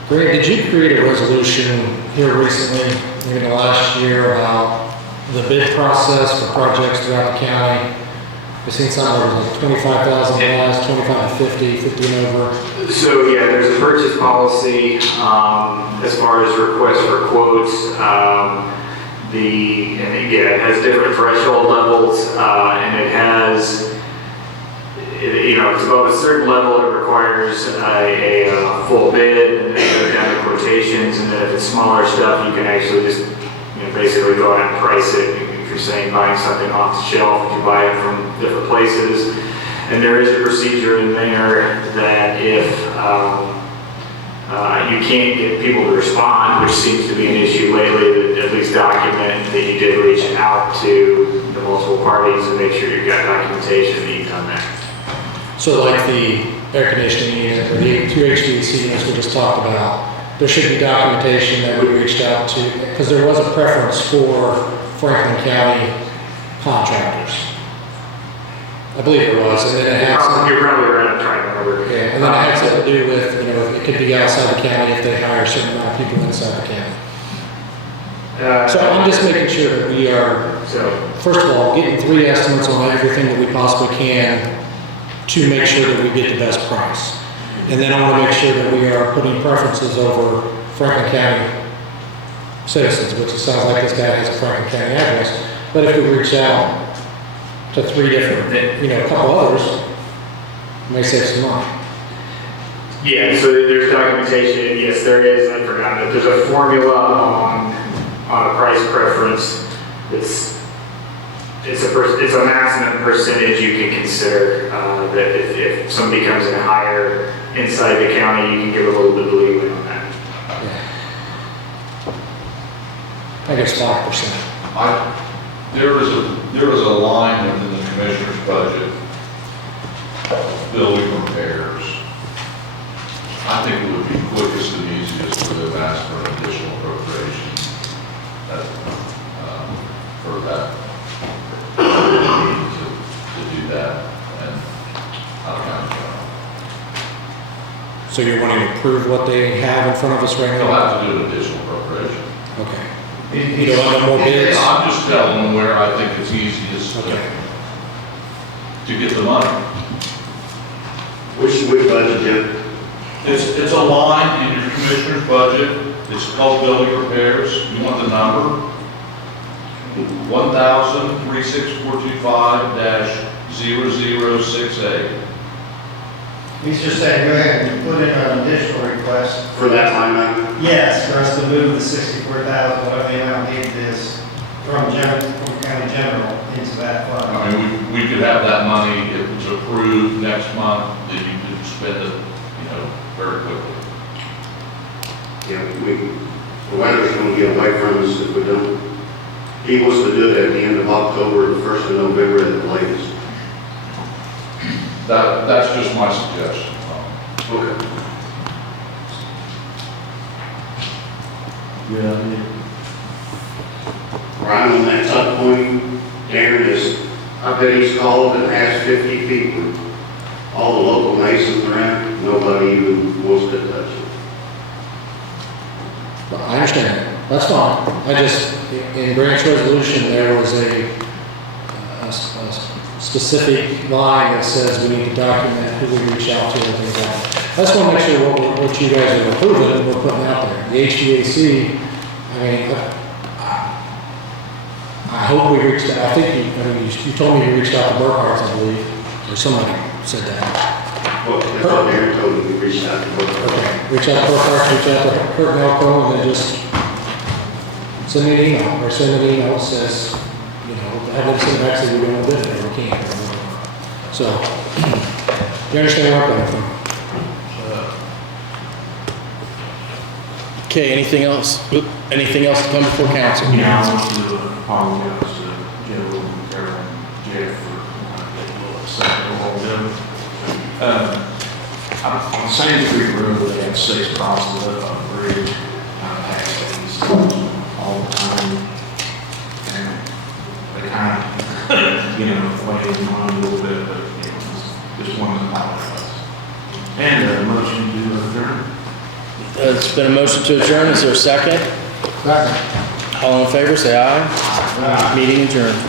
Greg, did you create a resolution here recently, maybe in the last year, about the bid process for projects throughout the county? I've seen some where it was like 25,000 guys, 25 to 50, 50 and over. So yeah, there's a purchase policy as far as requests for quotes. And again, it has different threshold levels, and it has, it's above a certain level, it requires a full bid, and then it goes down to quotations, and then if it's smaller stuff, you can actually just, basically go out and price it. If you're saying buying something off the shelf, if you buy it from different places. And there is a procedure in there that if you can't get people to respond, which seems to be an issue lately, that at least document that you did reach out to the multiple parties and make sure you've got documentation that you've done that. So like the air conditioning unit or the two HVAC units we just talked about, there should be documentation that we reached out to, because there was a preference for Franklin County contractors. I believe it was, and then it had some, You're probably right, I'm trying to remember. yeah, and then it had something to do with, it could be outside the county if they hire a certain amount of people inside the county. So I'm just making sure that we are, first of all, getting 3 estimates on everything that we possibly can to make sure that we get the best price. And then I want to make sure that we are putting preferences over Franklin County citizens, which it sounds like this guy has a Franklin County address. But if we reach out to 3 different, a couple others, it may save some money. Yeah, so there's documentation, yes, there is, I forgot that there's a formula on a price preference. It's a maximum percentage you can consider, that if somebody comes in higher inside the county, you can give a little bit of leeway on that. I guess 5%. There is a line within the commissioner's budget building repairs. I think it would be quickest and easiest for them to ask for an additional appropriation for that. To do that, and out of county general. So you're wanting to approve what they have in front of us right They'll now? have to do an additional appropriation. Okay. You don't want no more bids? I'm just telling them where I think it's easiest to get the money. Which budget, Jim? It's a line in your commissioner's budget. It's called building repairs. You want the number? 1,36425-0068. He's just saying, go ahead and put in an additional request. For that line item? Yes, for us to move the 64,000, whatever the amount needed is, from county general into that I fund. mean, we could have that money, if it's approved next month, then you could spend it, very quickly. Yeah, the weather's gonna get away from us if we don't. He wants to do it at the end of October, the 1st of November at the latest. That's just my suggestion. Okay. Yeah. Right on that tuck point, Darren is, I bet he's called and asked 50 people. All the local masons around, nobody even wants to touch it. I understand. That's fine. I just, in Grant's resolution, there was a specific line that says we need to document who we reach out to and things like that. I just want to make sure what you guys are approving and we're putting out there. The HVAC, I mean, I hope we reached out. I think you told me you reached out to Burkhart's, I believe, or somebody said that. Well, that's what Darren told me, we reached out to both. Okay, reach out to Burkhart's, reach out to Kurt Malco, and then just send me an email, or send an email that says, have them send back, say we don't bid it, or we can't, or whatever. So, you understand where I'm coming from? Okay, anything else? Anything else to come before council? Yeah, I want to apologize to Joe and Carol and Jeff for getting a little upset with all them. On Sand Creek Road, they have 6 crosses up on the bridge, past these all the time. And they kind of, waiting on a little bit, but, just wanted to apologize. And a motion to adjourn. It's been a motion to adjourn. Is there a second? Second. All in favor, say aye. Meeting adjourned.